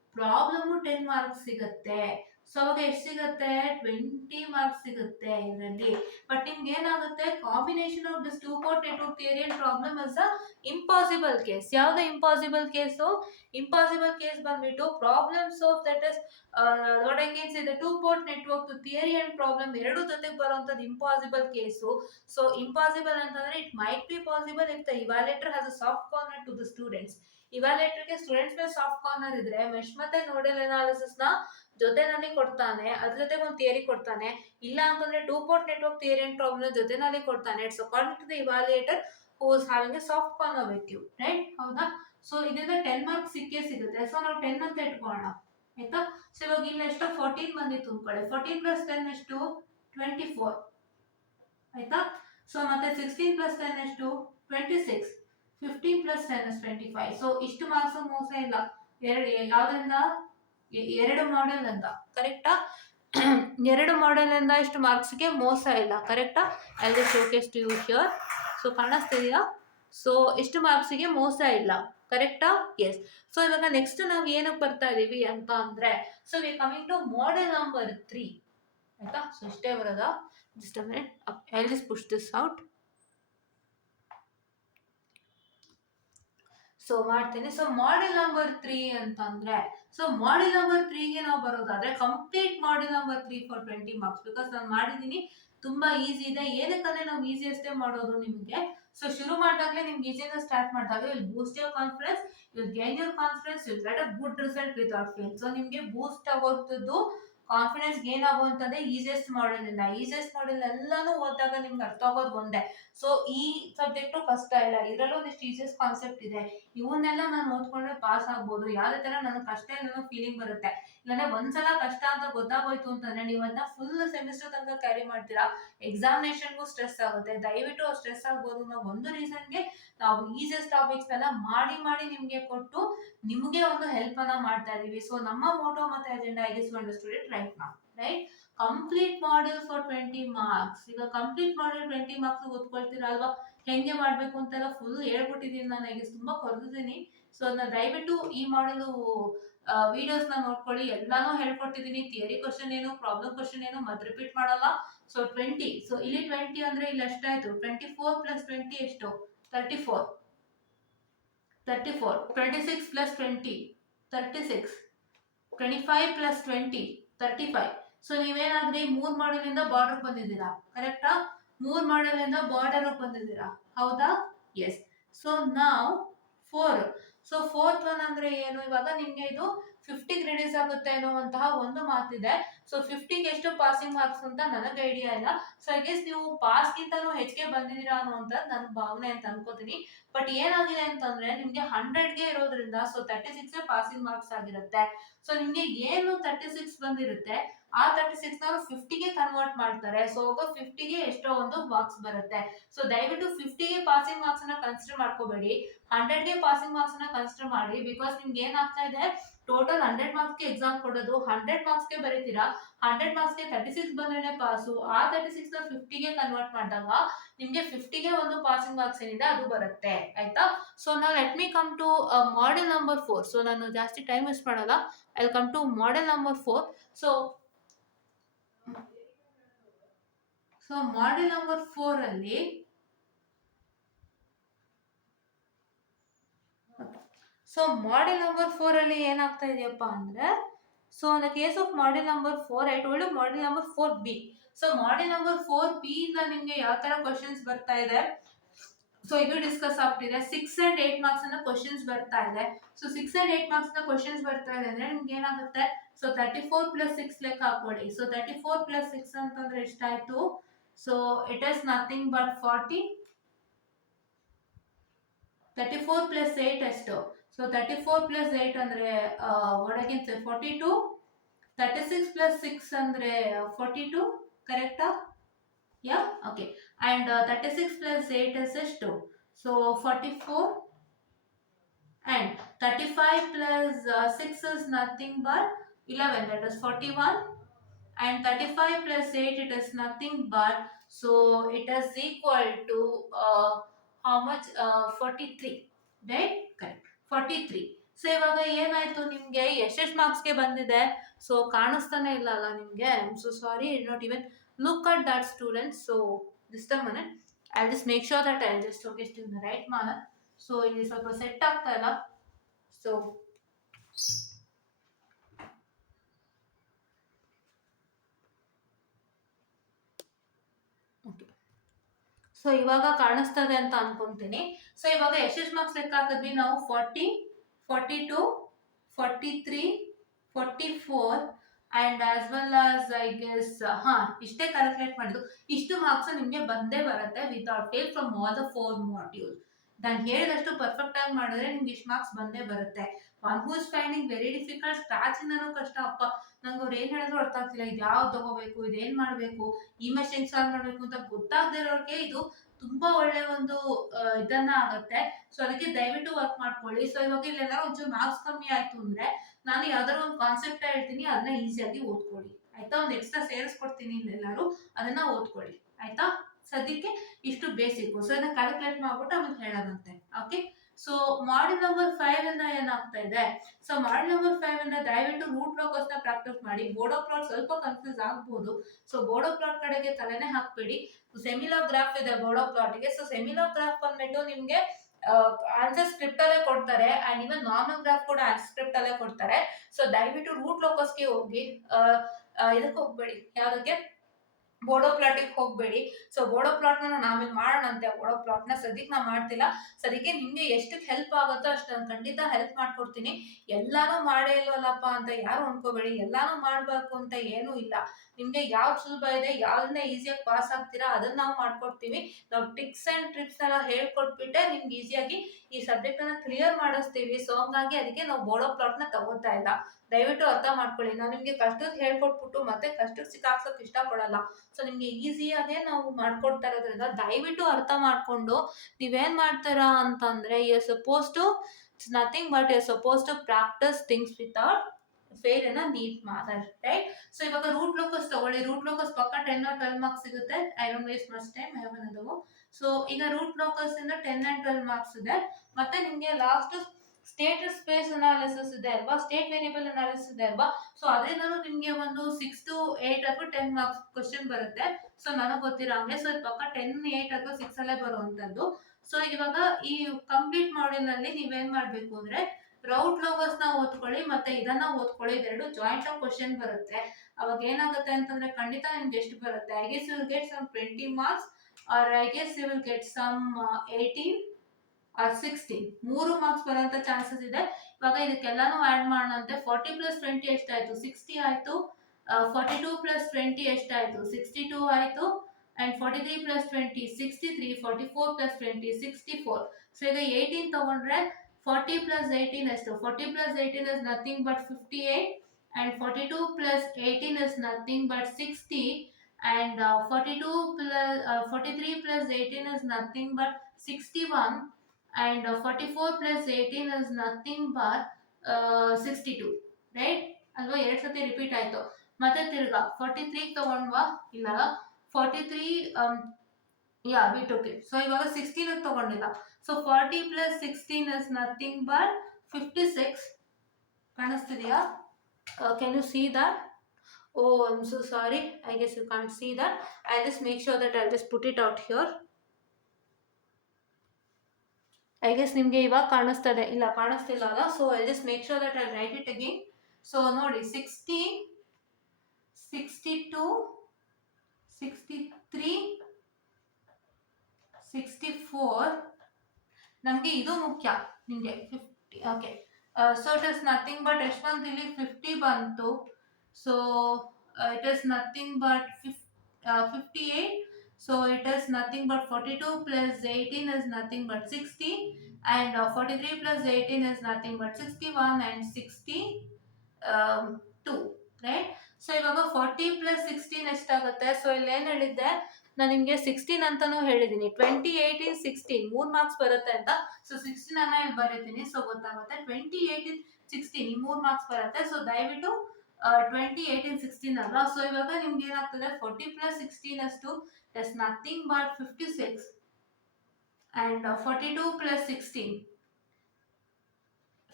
ಪ್ರಾಬ್ಲಮ್ 10 ಮಾರ್ಕ್ಸ್ ಸಿಗುತ್ತೆ. ಸೊ ಅವಾಗ ಎಷ್ಟು ಸಿಗುತ್ತೆ, 20 ಮಾರ್ಕ್ಸ್ ಸಿಗುತ್ತೆ ಇದರಲ್ಲಿ. ಬಟ್ ನಿಮ್ಗೆ ಏನಾಗುತ್ತೆ, combination of this two port network theory and problem is a impossible case. ಯಾವ್ದು ಇಂಪಾಸಿಬಲ್ ಕೇಸು? ಇಂಪಾಸಿಬಲ್ ಕೇಸ್ ಬಂದ್ಬಿಟ್ಟು problems of that is what I can say the two port network theory and problem ಎರಡು ಜೊತೆಗೆ ಬರುವಂತದ್ದು impossible case. So impossible ಅಂತಂದ್ರೆ it might be possible if the ಇವಾಲ್ಯುಯೇಟರ್ has a soft corner to the students. ಇವಾಲ್ಯುಯೇಟರ್ಗೆ students ಮೇಲೆ soft corner ಇದ್ರೆ mesh ಮತ್ತೆ nodal analysis ನ ಜೊತೆನಲ್ಲಿ ಕೊಡ್ತಾನೆ, ಅದ್ರ ಜೊತೆಗೆ ಒಂದು ಥಿಯರಿ ಕೊಡ್ತಾನೆ. ಇಲ್ಲ ಅಂತಂದ್ರೆ two port network theory and problem ಜೊತೆನಲ್ಲಿ ಕೊಡ್ತಾನೆ. It's according to the ಇವಾಲ್ಯುಯೇಟರ್ who is having A soft corner with you, right? ಹೌದಾ? ಸೊ ಇದರಿಂದ 10 ಮಾರ್ಕ್ಸ್ ಸಿಕ್ಕೇ ಸಿಗುತ್ತೆ. ಸೊ ನಾವು 10 ಅಂತ ಇಟ್ಕೊಳ್ಳೋಣ, ಆಯ್ತಾ? ಸೊ ಇವಾಗ ಇಲ್ಲಿ ಎಷ್ಟು 14 ಬಂದಿತ್ತು ಅನ್ಕೊಳ್ಳಿ. 14 ಪ್ಲಸ್ 10 ಎಷ್ಟು? 24, ಆಯ್ತಾ? ಸೊ ಮತ್ತೆ 16 ಪ್ಲಸ್ 10 ಎಷ್ಟು? 26. 15 ಪ್ಲಸ್ 10 is 25. ಸೊ ಇಷ್ಟು ಮಾರ್ಕ್ಸ್ ಮೋಸ ಇಲ್ಲ. ಯಾವ್ದ್ರಿಂದ? ಎರಡು ಮಾಡೆಲ್ ಅಂತ, ಕರೆಕ್ಟಾ? ಎರಡು ಮಾಡೆಲ್ ಇಂದ ಇಷ್ಟು ಮಾರ್ಕ್ಸ್ಗೆ ಮೋಸ ಇಲ್ಲ, ಕರೆಕ್ಟಾ? ಅಲ್ಲಿ showcase to you here. So ಕಾಣಿಸ್ತಿದೆಯಾ? So ಇಷ್ಟು ಮಾರ್ಕ್ಸಿಗೆ ಮೋಸ ಇಲ್ಲ, ಕರೆಕ್ಟಾ? ಎಸ್. ಸೊ ಇವಾಗ ನೆಕ್ಸ್ಟ್ ನಾವು ಏನಕ್ಕೆ ಬರ್ತಾ ಇದೀವಿ ಅಂತ ಅಂದ್ರೆ, so we coming to model number 3, ಆಯ್ತಾ? ಸೊ ಇಷ್ಟೇ ಬರೋದಾ? Just a minute, I will just push this out. So ಮಾಡ್ತೀನಿ. ಸೊ ಮಾಡೆಲ್ ನಂಬರ್ 3 ಅಂತಂದ್ರೆ, ಸೊ ಮಾಡೆಲ್ ನಂಬರ್ 3ಗೆ ನಾವು ಬರೋದಾದ್ರೆ complete model number 3 for 20 marks. Because ನಾನು ಮಾಡಿದೀನಿ, ತುಂಬಾ ಈಸಿ ಇದೆ. ಏನಕ್ಕಂದ್ರೆ ನಾವು ಈಸಿ ಅಷ್ಟೇ ಮಾಡೋದು ನಿಮಗೆ. ಸೊ ಶುರು ಮಾಡಿದಾಗಲೇ ನಿಮ್ಗೆ ಈಸಿಯಿಂದ ಸ್ಟಾರ್ಟ್ ಮಾಡಿದಾಗ will Boost your confidence, will gain your confidence, will get a good result without fail. So ನಿಮ್ಗೆ ಬೂಸ್ಟ್ ಆಗೋದು, ಕಾನ್ಫಿಡೆನ್ಸ್ ಗೇನ್ ಆಗುವಂತದ್ದೇ ಈಸಿಯೆಸ್ಟ್ ಮಾಡೆಲ್ ಇಂದ. ಈಸಿಯೆಸ್ಟ್ ಮಾಡೆಲ್ ಎಲ್ಲಾನು ಓದಿದಾಗ ನಿಮ್ಗೆ ಅರ್ಥ ಆಗೋದು ಒಂದೇ. ಸೊ ಈ ಸಬ್ಜೆಕ್ಟು ಕಷ್ಟ ಇಲ್ಲ, ಇದರಲ್ಲೂ ಒಂದಿಷ್ಟು ಈಸಿಯೆಸ್ಟ್ ಕಾನ್ಸೆಪ್ಟ್ ಇದೆ. ಇವನ್ನೆಲ್ಲ ನಾನು ಓದ್ಕೊಂಡ್ರೆ ಪಾಸ್ ಆಗ್ಬೋದು. ಯಾವ್ದೇ ತರ ನನಗೆ ಕಷ್ಟ ಏನೋ ಫೀಲಿಂಗ್ ಬರುತ್ತೆ. ಇಲ್ಲಾಂದ್ರೆ ಒಂದ್ಸಲ ಕಷ್ಟ ಅಂತ ಗೊತ್ತಾಗೋಯ್ತು ಅಂತಂದ್ರೆ ನೀವು ಅದನ್ನ ಫುಲ್ ಸೆಮಿಸ್ಟರ್ ತನಕ ಕ್ಯಾರಿ ಮಾಡ್ತೀರಾ. ಎಕ್ಸಾಮಿನೇಷನ್ಗೂ ಸ್ಟ್ರೆಸ್ ಆಗುತ್ತೆ. ದಯವಿಟ್ಟು ಸ್ಟ್ರೆಸ್ ಆಗ್ಬೋದು ನಾವು ಒಂದು ರೀಸನ್ಗೆ ನಾವು ಈಸಿಯೆಸ್ಟ್ ಟಾಪಿಕ್ಸ್ ಎಲ್ಲ ಮಾಡಿ ಮಾಡಿ ನಿಮ್ಗೆ ಕೊಟ್ಟು ನಿಮ್ಗೆ ಒಂದು ಹೆಲ್ಪ್ ಅನ್ನ ಮಾಡ್ತಾ ಇದೀವಿ. ಸೊ ನಮ್ಮ ಮೋಟೋ ಮತ್ತೆ agenda I guess you understood it right now, right? Complete model for 20 marks. ಈಗ ಕಂಪ್ಲೀಟ್ ಮಾಡೆಲ್ 20 ಮಾರ್ಕ್ಸ್ ಓದ್ಕೊಳ್ತೀರಾ ಅಲ್ವಾ? ಹೆಂಗೆ ಮಾಡ್ಬೇಕು ಅಂತೆಲ್ಲ ಫುಲ್ ಹೇಳ್ಕೊಟ್ಟಿದ್ದೀನಿ ನಾನು. ಈಗ ತುಂಬಾ ಕೊರ್ದಿದ್ದೀನಿ. ಸೊ ಅದನ್ನ ದಯವಿಟ್ಟು ಈ ಮಾಡೆಲ್ ವಿಡಿಯೋಸ್ ನ ನೋಡ್ಕೊಳ್ಳಿ. ಎಲ್ಲಾನು ಹೇಳ್ಕೊಟ್ಟಿದ್ದೀನಿ. ಥಿಯರಿ ಕ್ವಶನ್ ಏನು, ಪ್ರಾಬ್ಲಮ್ ಕ್ವಶನ್ ಏನು ಮತ್ತೆ ರಿಪೀಟ್ ಮಾಡಲ್ಲ. ಸೊ 20, ಸೊ ಇಲ್ಲಿ 20 ಅಂದ್ರೆ ಇಲ್ಲಿ ಎಷ್ಟಾಯ್ತು? 24 ಪ್ಲಸ್ 20 ಎಷ್ಟು? 34. 34. 26 ಪ್ಲಸ್ 20 36. 25 ಪ್ಲಸ್ 20 35. ಸೊ ನೀವೇನಾದ್ರಿ 3 ಮಾಡೆಲ್ ಇಂದ ಬಾರ್ಡರ್ ಬಂದಿದ್ದೀರಾ, ಕರೆಕ್ಟಾ? 3 ಮಾಡೆಲ್ ಇಂದ ಬಾರ್ಡರ್ ಬಂದಿದ್ದೀರಾ, ಹೌದಾ? ಎಸ್. ಸೊ ನಾವ್ 4. ಸೊ ಫೋರ್ತ್ ಒನ್ ಅಂದ್ರೆ ಏನು? ಇವಾಗ ನಿಮ್ಗೆ ಇದು 50 ಕ್ರೆಡಿಟ್ಸ್ ಆಗುತ್ತೆ ಅನ್ನುವಂತಹ ಒಂದು ಮಾತಿದೆ. ಸೊ 50ಗೆ ಎಷ್ಟು ಪಾಸಿಂಗ್ ಮಾರ್ಕ್ಸ್ ಅಂತ ನನಗೆ ಐಡಿಯಾ ಇಲ್ಲ. ಸೊ ಐ ಗೆಸ್ ನೀವು ಪಾಸ್ ಗಿಂತನೂ ಹೆಚ್ಚಿಗೆ ಬಂದಿದ್ದೀರಾ ಅನ್ನುವಂಥದ್ದು ನನ್ನ ಭಾವನೆ ಅಂತ ಅನ್ಕೋತೀನಿ. ಬಟ್ ಏನಾಗಿದೆ ಅಂತಂದ್ರೆ ನಿಮ್ಗೆ 100ಗೆ ಇರೋದ್ರಿಂದ ಸೊ 36 ಪಾಸಿಂಗ್ ಮಾರ್ಕ್ಸ್ ಆಗಿರುತ್ತೆ. ಸೊ ನಿಮ್ಗೆ ಏನು 36 ಬಂದಿರುತ್ತೆ ಆ 36 ನ 50ಗೆ ಕನ್ವರ್ಟ್ ಮಾಡ್ತಾರೆ. ಸೊ ಆಗ 50ಗೆ ಎಷ್ಟೋ ಒಂದು ಮಾರ್ಕ್ಸ್ ಬರುತ್ತೆ. ಸೊ ದಯವಿಟ್ಟು 50ಗೆ ಪಾಸಿಂಗ್ ಮಾರ್ಕ್ಸ್ ಅನ್ನ ಕನ್ಸಿಡರ್ ಮಾಡ್ಕೋಬೇಡಿ, 100ಗೆ ಪಾಸಿಂಗ್ ಮಾರ್ಕ್ಸ್ ಅನ್ನ ಕನ್ಸಿಡರ್ ಮಾಡಿ. ಬಿಕಾಸ್ ನಿಮ್ಗೆ ಏನಾಗ್ತಾ ಇದೆ, ಟೋಟಲ್ 100 ಮಾರ್ಕ್ಸ್ಗೆ ಎಕ್ಸಾಮ್ ಕೊಡೋದು, 100 ಮಾರ್ಕ್ಸ್ಗೆ ಬರೀತೀರಾ, 100 ಮಾರ್ಕ್ಸ್ಗೆ 36 ಬಂದ್ರೆ ಪಾಸು. ಆ 36 ನ 50ಗೆ ಕನ್ವರ್ಟ್ ಮಾಡಿದಾಗ ನಿಮ್ಗೆ 50ಗೆ ಒಂದು ಪಾಸಿಂಗ್ ಮಾರ್ಕ್ಸ್ ಏನಿದೆ ಅದು ಬರುತ್ತೆ, ಆಯ್ತಾ? ಸೊ ನಾವು let me come to model number 4. So ನಾನು ಜಾಸ್ತಿ ಟೈಮ್ ವೇಸ್ಟ್ ಮಾಡಲ್ಲ, I will come to model number 4. So model number 4 ಅಲ್ಲಿ ಏನಾಗ್ತಾ ಇದೆಯಪ್ಪ ಅಂದ್ರೆ, so in the case of model number 4 I told you model number 4B. So model number 4B ಇಂದ ನಿಮ್ಗೆ ಯಾವ ತರ ಕ್ವಶನ್ಸ್ ಬರ್ತಾ ಇದೆ, ಸೊ ಇದು ಡಿಸ್ಕಸ್ ಆಗ್ತಿದೆ. 6 and 8 ಮಾರ್ಕ್ಸ್ ಅನ್ನ ಕ್ವಶನ್ಸ್ ಬರ್ತಾ ಇದೆ. ಸೊ 6 and 8 ಮಾರ್ಕ್ಸ್ ನ ಕ್ವಶನ್ಸ್ ಬರ್ತಾ ಇದೆ ಅಂದ್ರೆ ನಿಮ್ಗೆ ಏನಾಗುತ್ತೆ, ಸೊ 34 ಪ್ಲಸ್ 6 ಲೆಕ್ಕ ಹಾಕೊಳ್ಳಿ. ಸೊ 34 ಪ್ಲಸ್ 6 ಅಂತಂದ್ರೆ ಎಷ್ಟಾಯ್ತು? So it is nothing but 40. 34 plus 8 ಎಷ್ಟು? ಸೊ 34 ಪ್ಲಸ್ 8 ಅಂದ್ರೆ ಒಳಗಿನ 42. 36 ಪ್ಲಸ್ 6 ಅಂದ್ರೆ 42, ಕರೆಕ್ಟಾ? ಯಾ, ಓಕೆ. ಅಂಡ್ 36 ಪ್ಲಸ್ 8 is ಎಷ್ಟು? So 44. and 35 plus 6 is nothing but 11, that is 41. and 35 plus 8 it is nothing but, so it is equal to how much? 43, right? Correct, 43. So ಇವಾಗ ಏನಾಯ್ತು, ನಿಮ್ಗೆ ಎಷ್ಟೆಷ್ಟು ಮಾರ್ಕ್ಸ್ಗೆ ಬಂದಿದೆ? ಸೊ ಕಾಣಿಸ್ತಾನೆ ಇಲ್ಲ ಅಲ್ಲ ನಿಮ್ಗೆ? I am so sorry, not even look at that student. So this time I'll just make sure that I'll just showcase in the right manner. So ಇಲ್ಲಿ ಸ್ವಲ್ಪ ಸೆಟ್ ಆಗ್ತಾ ಇಲ್ಲ. ಸೊ ಸೊ ಇವಾಗ ಕಾಣಿಸ್ತದೆ ಅಂತ ಅನ್ಕೊಂತೀನಿ. ಸೊ ಇವಾಗ ಎಷ್ಟೆಷ್ಟು ಮಾರ್ಕ್ಸ್ ಲೆಕ್ಕ ಹಾಕಿದ್ವಿ ನಾವು? 40, 42, 43, 44 and as well as I guess ಇಷ್ಟೇ ಕ್ಯಾಲ್ಕುಲೇಟ್ ಮಾಡಿದ್ದು. ಇಷ್ಟು ಮಾರ್ಕ್ಸ್ ನಿಮಗೆ ಬಂದೇ ಬರುತ್ತೆ without fail from all the 4 module. ನಾನು ಹೇಳಿದಷ್ಟು ಪರ್ಫೆಕ್ಟ್ ಆಗಿ ಮಾಡಿದ್ರೆ ನಿಮ್ಗೆ ಇಷ್ಟು ಮಾರ್ಕ್ಸ್ ಬಂದೇ ಬರುತ್ತೆ. One who is finding very difficult, ಸ್ಟಾರ್ಟಿಂದನೂ ಕಷ್ಟ. ಅಪ್ಪ ನಂಗೆ ಅವ್ರು ಏನ್ ಹೇಳಿದ್ರು ಅರ್ಥ ಆಗ್ತಿಲ್ಲ, ಇದು ಯಾವ್ದು ತಗೋಬೇಕು, ಇದೇನ್ ಮಾಡ್ಬೇಕು, ಈ ಮೆಶ್ ಹೆಂಗ್ ಸಾಲ್ವ್ ಮಾಡ್ಬೇಕು ಅಂತ ಗೊತ್ತಾಗದೇ ಇರೋರಿಗೆ ಇದು ತುಂಬಾ ಒಳ್ಳೆ ಒಂದು ಇದನ್ನ ಆಗುತ್ತೆ. ಸೊ ಅದಕ್ಕೆ ದಯವಿಟ್ಟು ವರ್ಕ್ ಮಾಡ್ಕೊಳ್ಳಿ. ಸೊ ಇವಾಗ ಇಲ್ಲೆಲ್ಲ ಒಂಚೂರು ಮಾರ್ಕ್ಸ್ ಕಮ್ಮಿ ಆಯ್ತು ಅಂದ್ರೆ ನಾನು ಯಾವ್ದಾದ್ರು ಒಂದು ಕಾನ್ಸೆಪ್ಟ್ ಹೇಳ್ತೀನಿ, ಅದನ್ನ ಈಸಿಯಾಗಿ ಓದ್ಕೊಳ್ಳಿ ಆಯ್ತಾ. ಒಂದು ಎಕ್ಸ್ಟ್ರಾ ಸೇರಿಸ್ಕೊಡ್ತೀನಿ ಇಲ್ಲೆಲ್ಲರೂ, ಅದನ್ನ ಓದ್ಕೊಳ್ಳಿ ಆಯ್ತಾ. ಸದ್ಯಕ್ಕೆ ಇಷ್ಟು ಬೇಸಿಕ್. ಸೊ ಇದನ್ನ ಕ್ಯಾಲ್ಕುಲೇಟ್ ಮಾಡ್ಬಿಟ್ಟು ಆಮೇಲೆ ಹೇಳೋದಂತೆ. ಓಕೆ. ಸೊ ಮಾಡ್ಯೂಲ್ ನಂಬರ್ 5 ಇಂದ ಏನಾಗ್ತಾ ಇದೆ? ಸೊ ಮಾಡ್ಯೂಲ್ ನಂಬರ್ 5 ಇಂದ ದಯವಿಟ್ಟು ರೂಟ್ ಲೋಕಸ್ ನ ಪ್ರಾಕ್ಟೀಸ್ ಮಾಡಿ. ಬೋರ್ಡೋ ಪ್ಲಾಟ್ ಸ್ವಲ್ಪ ಕನ್ಫ್ಯೂಸ್ ಆಗ್ಬೋದು. ಸೊ ಬೋರ್ಡೋ ಪ್ಲಾಟ್ ಕಡೆಗೆ ತಲೆನೇ ಹಾಕ್ಬೇಡಿ. ಸೆಮಿಲಾಗ್ ಗ್ರಾಫ್ ಇದೆ ಬೋರ್ಡೋ ಪ್ಲಾಟ್ಗೆ. ಸೊ ಸೆಮಿಲಾಗ್ ಗ್ರಾಫ್ ಬಂದ್ಬಿಟ್ಟು ನಿಮ್ಗೆ ಆನ್ಸರ್ ಸ್ಕ್ರಿಪ್ಟ್ ಅಲ್ಲೇ ಕೊಡ್ತಾರೆ ಅಂಡ್ ಇವನ್ ನಾರ್ಮಲ್ ಗ್ರಾಫ್ ಕೂಡ ಆನ್ಸರ್ ಸ್ಕ್ರಿಪ್ಟ್ ಅಲ್ಲೇ ಕೊಡ್ತಾರೆ. ಸೊ ದಯವಿಟ್ಟು ರೂಟ್ ಲೋಕಸ್ಗೆ ಹೋಗಿ, ಇದಕ್ಕೆ ಹೋಗ್ಬೇಡಿ, ಯಾವ್ದಕ್ಕೆ? ಬೋರ್ಡೋ ಪ್ಲಾಟಿಗೆ ಹೋಗ್ಬೇಡಿ. ಸೊ ಬೋರ್ಡೋ ಪ್ಲಾಟ್ ನ ಆಮೇಲೆ ಮಾಡೋಣಂತೆ. ಬೋರ್ಡೋ ಪ್ಲಾಟ್ ನ ಸದ್ಯಕ್ಕೆ ನಾ ಮಾಡ್ತಿಲ್ಲ. ಸದ್ಯಕ್ಕೆ ನಿಮ್ಗೆ ಎಷ್ಟಕ್ಕೆ ಹೆಲ್ಪ್ ಆಗುತ್ತೋ ಅಷ್ಟು ನಾನು ಖಂಡಿತ ಹೆಲ್ಪ್ ಮಾಡ್ಕೊಡ್ತೀನಿ. ಎಲ್ಲಾನು ಮಾಡೇ ಇಲ್ವಲ್ಲಪ್ಪ ಅಂತ ಯಾರು ಅನ್ಕೋಬೇಡಿ. ಎಲ್ಲಾನು ಮಾಡ್ಬೇಕು ಅಂತ ಏನೂ ಇಲ್ಲ. ನಿಮ್ಗೆ ಯಾವ್ದು ಸುಲಭ ಇದೆ, ಯಾವ್ದನ್ನ ಈಸಿಯಾಗಿ ಪಾಸ್ ಆಗ್ತೀರಾ ಅದನ್ನ ನಾವು ಮಾಡ್ಕೊಡ್ತೀವಿ. ನಾವು ಟಿಕ್ಸ್ ಅಂಡ್ ಟ್ರಿಕ್ಸ್ ಎಲ್ಲ ಹೇಳ್ಕೊಟ್ಬಿಟ್ಟೆ ನಿಮ್ಗೆ ಈಸಿಯಾಗಿ ಈ ಸಬ್ಜೆಕ್ಟ್ ಅನ್ನ ಕ್ಲಿಯರ್ ಮಾಡಿಸ್ತೀವಿ. ಸೊ ಹಂಗಾಗಿ ಅದಕ್ಕೆ ನಾವು ಬೋರ್ಡೋ ಪ್ಲಾಟ್ ನ ತಗೋತಾ ಇಲ್ಲ. ದಯವಿಟ್ಟು ಅರ್ಥ ಮಾಡ್ಕೊಳ್ಳಿ. ನಾವು ನಿಮ್ಗೆ ಕಷ್ಟದ ಹೇಳ್ಕೊಟ್ಬಿಟ್ಟು ಮತ್ತೆ ಕಷ್ಟಕ್ಕೆ ಸಿಕ್ಕಾಕ್ಸಕ್ ಇಷ್ಟಪಡಲ್ಲ. ಸೊ ನಿಮ್ಗೆ ಈಸಿಯಾಗೆ ನಾವು ಮಾಡ್ಕೊಡ್ತಾ ಇರೋದ್ರಿಂದ ದಯವಿಟ್ಟು ಅರ್ಥ ಮಾಡ್ಕೊಂಡು ನೀವೇನ್ ಮಾಡ್ತೀರಾ ಅಂತಂದ್ರೆ, you are suppose to, it's nothing but you are suppose to practice things without fail in a neat manner, right? So ಇವಾಗ ರೂಟ್ ಲೋಕಸ್ ತಗೊಳ್ಳಿ. ರೂಟ್ ಲೋಕಸ್ ಪಕ್ಕ 10 or 12 ಮಾರ್ಕ್ಸ್ ಸಿಗುತ್ತೆ. I don't waste much time, I have another. So ಈಗ root locus ಇಂದ 10 and 12 marks ಇದೆ. ಮತ್ತೆ ನಿಮ್ಗೆ last state space analysis ಇದೆ ಅಲ್ವಾ, ಸ್ಟೇಟ್ ವೇರಿಯಬಲ್ ಅನಾಲಿಸಿಸ್ ಇದೆ ಅಲ್ವಾ. ಸೊ ಅದರಿಂದಲೂ ನಿಮ್ಗೆ ಒಂದು 6 to 8 ಅಥವಾ 10 ಮಾರ್ಕ್ಸ್ ಕ್ವಶನ್ ಬರುತ್ತೆ. ಸೊ ನನಗೆ ಗೊತ್ತಿರೋ ಹಂಗೆ. ಸೊ ಪಕ್ಕ 10, 8 ಅಥವಾ 6 ಅಲ್ಲೇ ಬರುವಂತದ್ದು. ಸೊ ಇವಾಗ ಈ ಕಂಪ್ಲೀಟ್ ಮಾಡ್ಯೂಲ್ ನಲ್ಲಿ ನೀವೇನ್ ಮಾಡ್ಬೇಕು ಅಂದ್ರೆ ರೌಟ್ ಲೋಗಸ್ ನ ಓದ್ಕೊಳ್ಳಿ ಮತ್ತೆ ಇದನ್ನ ಓದ್ಕೊಳ್ಳಿ. ಇದೆರಡು ಜಾಯಿಂಟ್ ಆಗಿ ಕ್ವಶನ್ ಬರುತ್ತೆ. ಅವಾಗ ಏನಾಗುತ್ತೆ ಅಂತಂದ್ರೆ ಖಂಡಿತ ನಿಮ್ಗೆ ಎಷ್ಟು ಬರುತ್ತೆ, I guess you will get some 20 marks R I guess you will get some 18 or 16. 3 marks ಬರುವಂತ ಚಾನ್ಸಸ್ ಇದೆ. ಇವಾಗ ಇದಕ್ಕೆಲ್ಲಾನು ಆಡ್ ಮಾಡೋಣಂತೆ. 40 + 20 ಎಷ್ಟಾಯ್ತು? 60 ಆಯ್ತು. 42 + 20 ಎಷ್ಟಾಯ್ತು? 62 ಆಯ್ತು. ಅಂಡ್ 43 + 20 63. 44 + 20 64. ಸೊ ಈಗ 18 ತಗೊಂಡ್ರೆ 40 + 18 ಎಷ್ಟು? 40 + 18 is nothing but 58 and 42 + 18 is nothing but 60 and 43 + 18 is nothing but 61 and 44 + 18 is nothing but 62, right ಅಲ್ವಾ? 2 ಸತಿ ರಿಪೀಟ್ ಆಯ್ತು. ಮತ್ತೆ ತಿರ್ಗಾ 43 ತಗೊಂಡ್ವಾ? ಇಲ್ಲ, 43 yeah we took it. So ಇವಾಗ 16 ತಗೊಂಡಿಲ್ಲ. So 40 + 16 is nothing but 56. ಕಾಣಿಸ್ತಿದೆಯಾ? Can U see that? Oh, I'm so sorry. I guess you can't see that. I'll just make sure that I'll just put it out here. I guess ನಿಮಗೆ ಇವಾಗ ಕಾಣಿಸ್ತದೆ. ಇಲ್ಲ, ಕಾಣಿಸ್ತಿಲ್ಲ ಅಲ್ಲ. So I just make sure that I right it again. So ನೋಡಿ, 60, 62, 63, 64. ನಮಗೆ ಇದು ಮುಖ್ಯ ನಿಮಗೆ 50. Okay. So it is nothing but ಎಷ್ಟು ಬಂತು ಇಲ್ಲಿ? 50 ಬಂತು. So it is nothing but 58. So it is nothing but 42 + 18 is nothing but 60 and 43 + 18 is nothing but 61 and 62, right? So ಇವಾಗ 40 + 16 ಎಷ್ಟಾಗುತ್ತೆ? ಸೊ ಇಲ್ಲಿ ಏನು ಹೇಳಿದ್ದೆ ನಾನು ನಿಮಗೆ? 16 ಅಂತಾನೂ ಹೇಳಿದ್ದೀನಿ. 20, 18, 16 3 ಮಾರ್ಕ್ಸ್ ಬರುತ್ತೆ ಅಂತ. ಸೊ 16 ಅನ್ನ ಇಲ್ಲಿ ಬರೀತೀನಿ. ಸೊ ಗೊತ್ತಾಗುತ್ತೆ 20, 18, 16 ಈ 3 ಮಾರ್ಕ್ಸ್ ಬರುತ್ತೆ. ಸೊ ದಯವಿಟ್ಟು 20, 18, 16 ಅಲ್ವಾ. ಸೊ ಇವಾಗ ನಿಮ್ಗೆ ಏನಾಗ್ತದೆ? 40 + 16 ಅಷ್ಟು is nothing but 56 and 42 + 16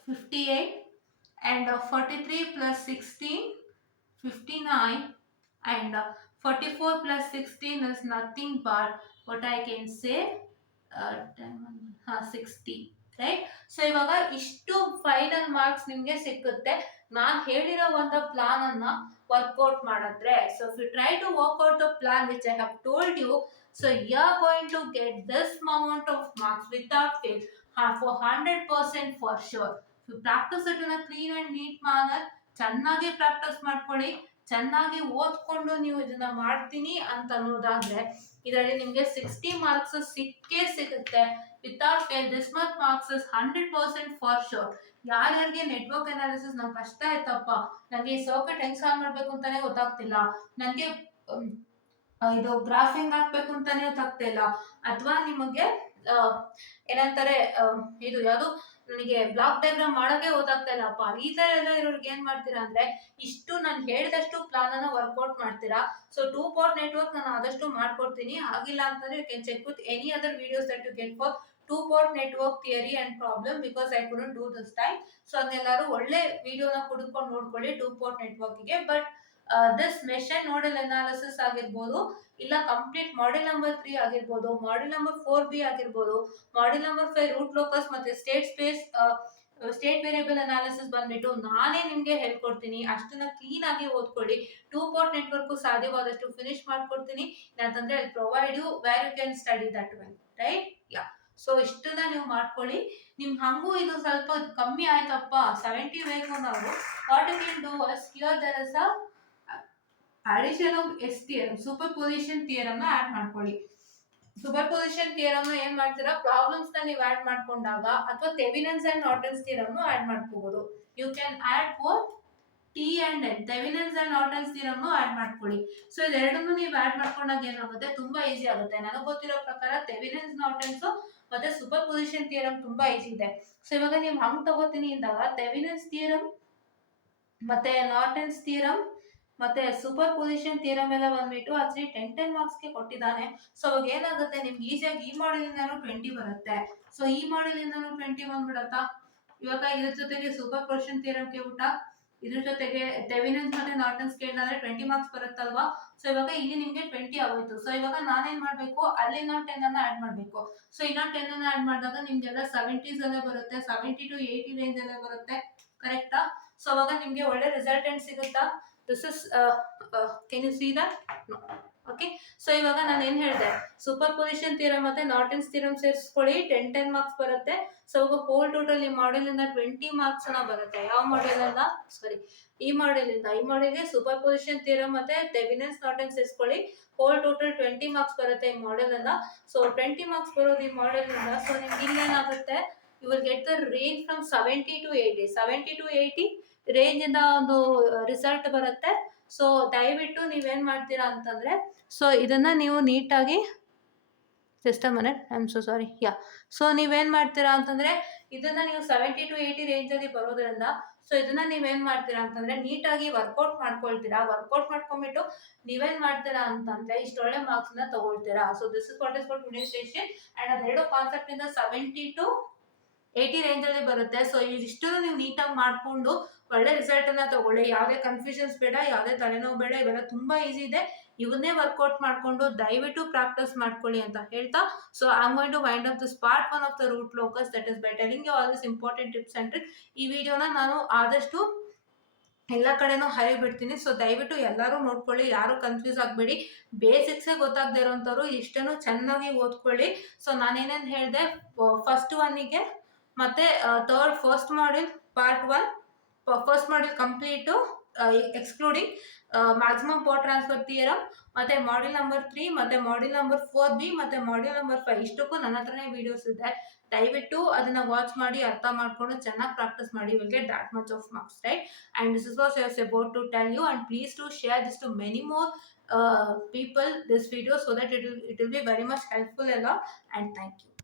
58, and 43 plus 16, 59, and 44 plus 16 is nothing but what I can say 60, right. So ಇವಾಗ ಇಷ್ಟು ಫೈನಲ್ ಮಾರ್ಕ್ಸ್ ನಿಮ್ಗೆ ಸಿಕ್ಕುತ್ತೆ ನಾನು ಹೇಳಿರೋ ಒಂದು ಪ್ಲಾನ್ ಅನ್ನ ವರ್ಕೌಟ್ ಮಾಡಿದ್ರೆ. So if you try to workout the plan which I have told you, so you are going to get this amount of marks without fail, for 100% for sure. So practice it in a clean and neat manner. ಚೆನ್ನಾಗಿ practice ಮಾಡ್ಕೊಳ್ಳಿ, ಚೆನ್ನಾಗಿ ಓದ್ಕೊಂಡು ನೀವು ಇದನ್ನ ಮಾಡ್ತೀನಿ ಅಂತ ಅನ್ನೋದಾದ್ರೆ ಇದರಲ್ಲಿ ನಿಮ್ಗೆ 60 ಮಾರ್ಕ್ಸ್ ಸಿಕ್ಕೇ ಸಿಗುತ್ತೆ without fail. This much marks is 100% for sure. ಯಾರ್ಯಾರಿಗೆ ನೆಟ್ವರ್ಕ್ ಅನಾಲಿಸಿಸ್ ನಂಗೆ ಕಷ್ಟ ಆಯ್ತಪ್ಪ, ನನಗೆ ಈ ಸರ್ಕ್ಯೂಟ್ ಹೆಂಗ್ ಸಾಲ್ವ್ ಮಾಡ್ಬೇಕು ಅಂತಾನೆ ಗೊತ್ತಾಗ್ತಿಲ್ಲ, ನನಗೆ ಇದು ಗ್ರಾಫಿಂಗ್ ಹಾಕ್ಬೇಕು ಅಂತಾನೆ ಗೊತ್ತಾಗ್ತಾ ಇಲ್ಲ, ಅಥವಾ ನಿಮಗೆ ಏನಂತಾರೆ ಇದು ಯಾವುದು ನನಗೆ ಬ್ಲಾಕ್ ಡಯಾಗ್ರಾಮ್ ಮಾಡೋಕೆ ಗೊತ್ತಾಗ್ತಾ ಇಲ್ಲಪ್ಪ, ಈ ತರ ಎಲ್ಲ ಇರೋರಿಗೆ ಏನ್ ಮಾಡ್ತೀರಾ ಅಂದ್ರೆ ಇಷ್ಟು ನಾನು ಹೇಳಿದಷ್ಟು ಪ್ಲಾನ್ ಅನ್ನ ವರ್ಕೌಟ್ ಮಾಡ್ತೀರಾ. ಸೊ 2 ಪಾರ್ಟ್ ನೆಟ್ವರ್ಕ್ ನಾನು ಆದಷ್ಟು ಮಾಡ್ಕೊಡ್ತೀನಿ. ಆಗಿಲ್ಲ ಅಂತಂದ್ರೆ you can check with any other videos that you get for 2 part network theory and problem, because I couldn't do this time. So ಅದನ್ನೆಲ್ಲರೂ ಒಳ್ಳೆ ವಿಡಿಯೋನ ಹುಡುಕೊಂಡು ನೋಡ್ಕೊಳ್ಳಿ 2 ಪಾರ್ಟ್ ನೆಟ್ವರ್ಕ್ಗೆ. ಬಟ್ ದಿಸ್ ಮೆಷನ್ ನೋಡಲ್ ಅನಾಲಿಸಿಸ್ ಆಗಿರ್ಬೋದು, ಇಲ್ಲ ಕಂಪ್ಲೀಟ್ ಮಾಡೆಲ್ ನಂಬರ್ 3 ಆಗಿರ್ಬೋದು, model number 4B ಆಗಿರ್ಬೋದು, model number 5 root locus ಮತ್ತೆ state space state variable analysis ಬಂದ್ಬಿಟ್ಟು ನಾನೇ ನಿಮ್ಗೆ ಹೇಳ್ಕೊಡ್ತೀನಿ. ಅಷ್ಟನ್ನ ಕ್ಲೀನ್ ಆಗಿ ಓದ್ಕೊಳ್ಳಿ. 2 ಪಾರ್ಟ್ ನೆಟ್ವರ್ಕ್ ಸಾಧ್ಯವಾದಷ್ಟು ಫಿನಿಶ್ ಮಾಡ್ಕೊಡ್ತೀನಿ, ಯಾಕಂದ್ರೆ I provide you where you can study that well, right. Yeah, so ಇಷ್ಟನ್ನ ನೀವು ಮಾಡ್ಕೊಳ್ಳಿ. ನಿಮ್ ಹಂಗೂ ಇದು ಸ್ವಲ್ಪ ಕಮ್ಮಿ ಆಯ್ತಪ್ಪ 70 ಬೇಕು ನಾವು, what you can do is here there is a addition of S theorem, super position theorem ನ ಆಡ್ ಮಾಡ್ಕೊಳ್ಳಿ. ಸೂಪರ್ ಪೊಸಿಷನ್ ಥಿಯರಮ್ ನ ಏನ್ ಮಾಡ್ತೀರಾ, ಪ್ರಾಬ್ಲಮ್ಸ್ ನ ನೀವು ಆಡ್ ಮಾಡ್ಕೊಂಡಾಗ, ಅಥವಾ ಥೆವೆನಿನ್ಸ್ ಅಂಡ್ ನಾರ್ಟನ್ಸ್ ಥಿಯರಮ್ ಆಡ್ ಮಾಡ್ಕೋಬಹುದು. You can add for T and N, Thevenin's and ನಾರ್ಟನ್ಸ್ theorem add ಮಾಡ್ಕೊಳ್ಳಿ. ಸೊ ಇದೆರಡನ್ನು ನೀವು ಆಡ್ ಮಾಡ್ಕೊಂಡಾಗ ಏನಾಗುತ್ತೆ, ತುಂಬಾ ಈಸಿ ಆಗುತ್ತೆ. ನನಗೆ ಗೊತ್ತಿರೋ ಪ್ರಕಾರ ಥೆವೆನಿನ್ಸ್ ನಾರ್ಟನ್ಸ್ ಮತ್ತೆ ಸೂಪರ್ ಪೊಸಿಷನ್ ಥಿಯರಮ್ ತುಂಬಾ ಈಸಿ ಇದೆ. ಸೊ ಇವಾಗ ನೀವು ಹಂಗ್ ತಗೋತೀನಿ ಅಂದಾಗ ಥೆವೆನಿನ್ಸ್ ಥಿಯರಮ್ ಮತ್ತೆ ನಾರ್ಟನ್ಸ್ ಥಿಯರಮ್ ಮತ್ತೆ ಸೂಪರ್ ಪೊಸಿಷನ್ ಥಿಯರಮ್ ಎಲ್ಲ ಬಂದ್ಬಿಟ್ಟು ಆಕ್ಚುಲಿ 10 ಮಾರ್ಕ್ಸ್ ಗೆ ಕೊಟ್ಟಿದ್ದಾನೆ. ಸೊ ಅವಾಗ ಏನಾಗುತ್ತೆ, ನಿಮ್ಗೆ ಈಸಿಯಾಗಿ ಈ ಮಾಡೆಲ್ ಇಂದಾನು 20 ಬರುತ್ತೆ. ಸೊ ಈ ಮಾಡೆಲ್ ಇಂದಾನು 20 ಬಂದ್ಬಿಡತ್ತಾ. ಇವಾಗ ಇದ್ರ ಜೊತೆಗೆ ಸೂಪರ್ ಪೊಸಿಷನ್ ಥಿಯರಮ್ ಕೇಳ್ಬಿಟ್ಟ, ಇದ್ರ ಜೊತೆಗೆ ಥೆವೆನಿನ್ಸ್ ಮತ್ತೆ ನಾರ್ಟನ್ಸ್ ಕೇಳಿದ್ರೆ 20 ಮಾರ್ಕ್ಸ್ ಬರುತ್ತಲ್ವಾ. ಸೊ ಇವಾಗ ಇಲ್ಲಿ ನಿಮ್ಗೆ 20 ಆಗೋಯ್ತು. ಸೊ ಇವಾಗ ನಾನೇನ್ ಮಾಡ್ಬೇಕು, ಅಲ್ಲಿ ಇನ್ನೊಂದು 10 ಅನ್ನ ಆಡ್ ಮಾಡ್ಬೇಕು. ಸೊ ಇನ್ನೊಂದು 10 ಅನ್ನ ಆಡ್ ಮಾಡಿದಾಗ ನಿಮ್ಗೆಲ್ಲ 70s ಅಲ್ಲೇ ಬರುತ್ತೆ, 70 to 80 ರೇಂಜ್ ಅಲ್ಲೇ ಬರುತ್ತೆ, ಕರೆಕ್ಟಾ. ಸೊ ಅವಾಗ ನಿಮ್ಗೆ ಒಳ್ಳೆ ರಿಸಲ್ಟೆಂಟ್ ಸಿಗುತ್ತಾ. This is can you see that? No. Okay. So ಇವಾಗ ನಾನು ಏನ್ ಹೇಳಿದೆ, ಸೂಪರ್ ಪೊಸಿಷನ್ ಥಿಯರಮ್ ಮತ್ತೆ ನಾರ್ಟನ್ಸ್ ಥಿಯರಮ್ ಸೇರಿಸ್ಕೊಳ್ಳಿ, 10 ಮಾರ್ಕ್ಸ್ ಬರುತ್ತೆ. ಸೊ ಇವಾಗ ಹೋಲ್ ಟೋಟಲ್ ಈ ಮಾಡೆಲ್ ಇಂದ 20 ಮಾರ್ಕ್ಸ್ ಬರುತ್ತೆ. ಯಾವ ಮಾಡೆಲ್ ಇಂದ, ಸಾರಿ ಈ ಮಾಡೆಲ್ ಇಂದ. ಈ ಮಾಡೆಲ್ಗೆ ಸೂಪರ್ ಪೊಸಿಷನ್ ಥಿಯರಮ್ ಮತ್ತೆ ಥೆವೆನಿನ್ಸ್ ನಾರ್ಟನ್ಸ್ ಸೇರಿಸ್ಕೊಳ್ಳಿ, ಹೋಲ್ ಟೋಟಲ್ 20 ಮಾರ್ಕ್ಸ್ ಬರುತ್ತೆ ಈ ಮಾಡೆಲ್ ಇಂದ. ಸೊ 20 ಮಾರ್ಕ್ಸ್ ಬರೋದು ಈ ಮಾಡೆಲ್ ಇಂದ. ಸೊ ನಿಮ್ಗೆ ಇಲ್ಲಿ ಏನಾಗುತ್ತೆ, you will get the range from 70 to 80, 70 to 80 range ಇಂದ ಒಂದು ರಿಸಲ್ಟ್ ಬರುತ್ತೆ. ಸೊ ದಯವಿಟ್ಟು ನೀವೇನ್ ಮಾಡ್ತೀರಾ ಅಂತಂದ್ರೆ, ಸೊ ಇದನ್ನ ನೀವು ನೀಟಾಗಿ ಸಿಸ್ಟಮ್ ಅನ್ನ I am so sorry yeah. So ನೀವೇನ್ ಮಾಡ್ತೀರಾ ಅಂತಂದ್ರೆ, ಇದನ್ನ ನೀವು 70 to 80 ರೇಂಜ್ ಅಲ್ಲಿ ಬರೋದ್ರಿಂದ, ಸೊ ಇದನ್ನ ನೀವೇನ್ ಮಾಡ್ತೀರಾ ಅಂತಂದ್ರೆ ನೀಟಾಗಿ ವರ್ಕೌಟ್ ಮಾಡ್ಕೊಳ್ತೀರಾ. ವರ್ಕೌಟ್ ಮಾಡ್ಕೊಂಡ್ಬಿಟ್ಟು ನೀವೇನ್ ಮಾಡ್ತೀರಾ ಅಂತಂದ್ರೆ ಇಷ್ಟೊಳ್ಳೆ ಮಾರ್ಕ್ಸ್ ನ ತಗೊಳ್ತೀರಾ. So this is what is for today session. And ಅದೆರಡು ಕಾನ್ಸೆಪ್ಟ್ ಇಂದ 70 to 80 ರೇಂಜ್ ಅಲ್ಲಿ ಬರುತ್ತೆ. ಸೊ ಇಷ್ಟು ನೀವು ನೀಟಾಗಿ ಮಾಡ್ಕೊಂಡು ಒಳ್ಳೆ ರಿಸಲ್ಟ್ ಅನ್ನ ತಗೊಳ್ಳಿ. ಯಾವುದೇ ಕನ್ಫ್ಯೂಷನ್ಸ್ ಬೇಡ, ಯಾವುದೇ ತಲೆನೋವು ಬೇಡ, ಇವೆಲ್ಲ ತುಂಬಾ ಈಸಿ ಇದೆ. ಇವನ್ನೇ ವರ್ಕೌಟ್ ಮಾಡ್ಕೊಂಡು ದಯವಿಟ್ಟು ಪ್ರಾಕ್ಟೀಸ್ ಮಾಡ್ಕೊಳ್ಳಿ ಅಂತ ಹೇಳ್ತಾ, so I am going to wind up this part 1 of the root locus, that is by telling you all this important tips and tricks. ಈ ವಿಡಿಯೋನ ನಾನು ಆದಷ್ಟು ಎಲ್ಲ ಕಡೆನೂ ಬಿಡ್ತೀನಿ. ಸೊ ದಯವಿಟ್ಟು ಎಲ್ಲರೂ ನೋಡ್ಕೊಳ್ಳಿ, ಯಾರು ಕನ್ಫ್ಯೂಸ್ ಆಗಬೇಡಿ. ಬೇಸಿಕ್ಸೇ ಗೊತ್ತಾಗದೇ ಇರೋಂಥವ್ರು ಇಷ್ಟನ್ನು ಚೆನ್ನಾಗಿ ಓದ್ಕೊಳ್ಳಿ. ಸೊ ನಾನೇನೇನು ಹೇಳಿದೆ, ಫಸ್ಟ್ ಒನ್ನಿಗೆ ಮತ್ತೆ first model part 1, first model complete excluding maximum power transfer theorem, ಮತ್ತೆ ಮಾಡೆಲ್ ನಂಬರ್ 3, ಮತ್ತೆ ಮಾಡೆಲ್ ನಂಬರ್ 4B, ಮತ್ತೆ ಮಾಡೆಲ್ ನಂಬರ್ 5. ಇಷ್ಟಕ್ಕೂ ನನ್ನ ಹತ್ರನೇ ವಿಡಿಯೋಸ್ ಇದೆ. ದಯವಿಟ್ಟು ಅದನ್ನ ವಾಚ್ ಮಾಡಿ ಅರ್ಥ ಮಾಡ್ಕೊಂಡು ಚೆನ್ನಾಗಿ ಪ್ರಾಕ್ಟೀಸ್ ಮಾಡಿ. Will get that much of marks, right. And this is what I was about to tell you. And please to share this to many more people this video, so that it will be very much helpful a lot. And thank you.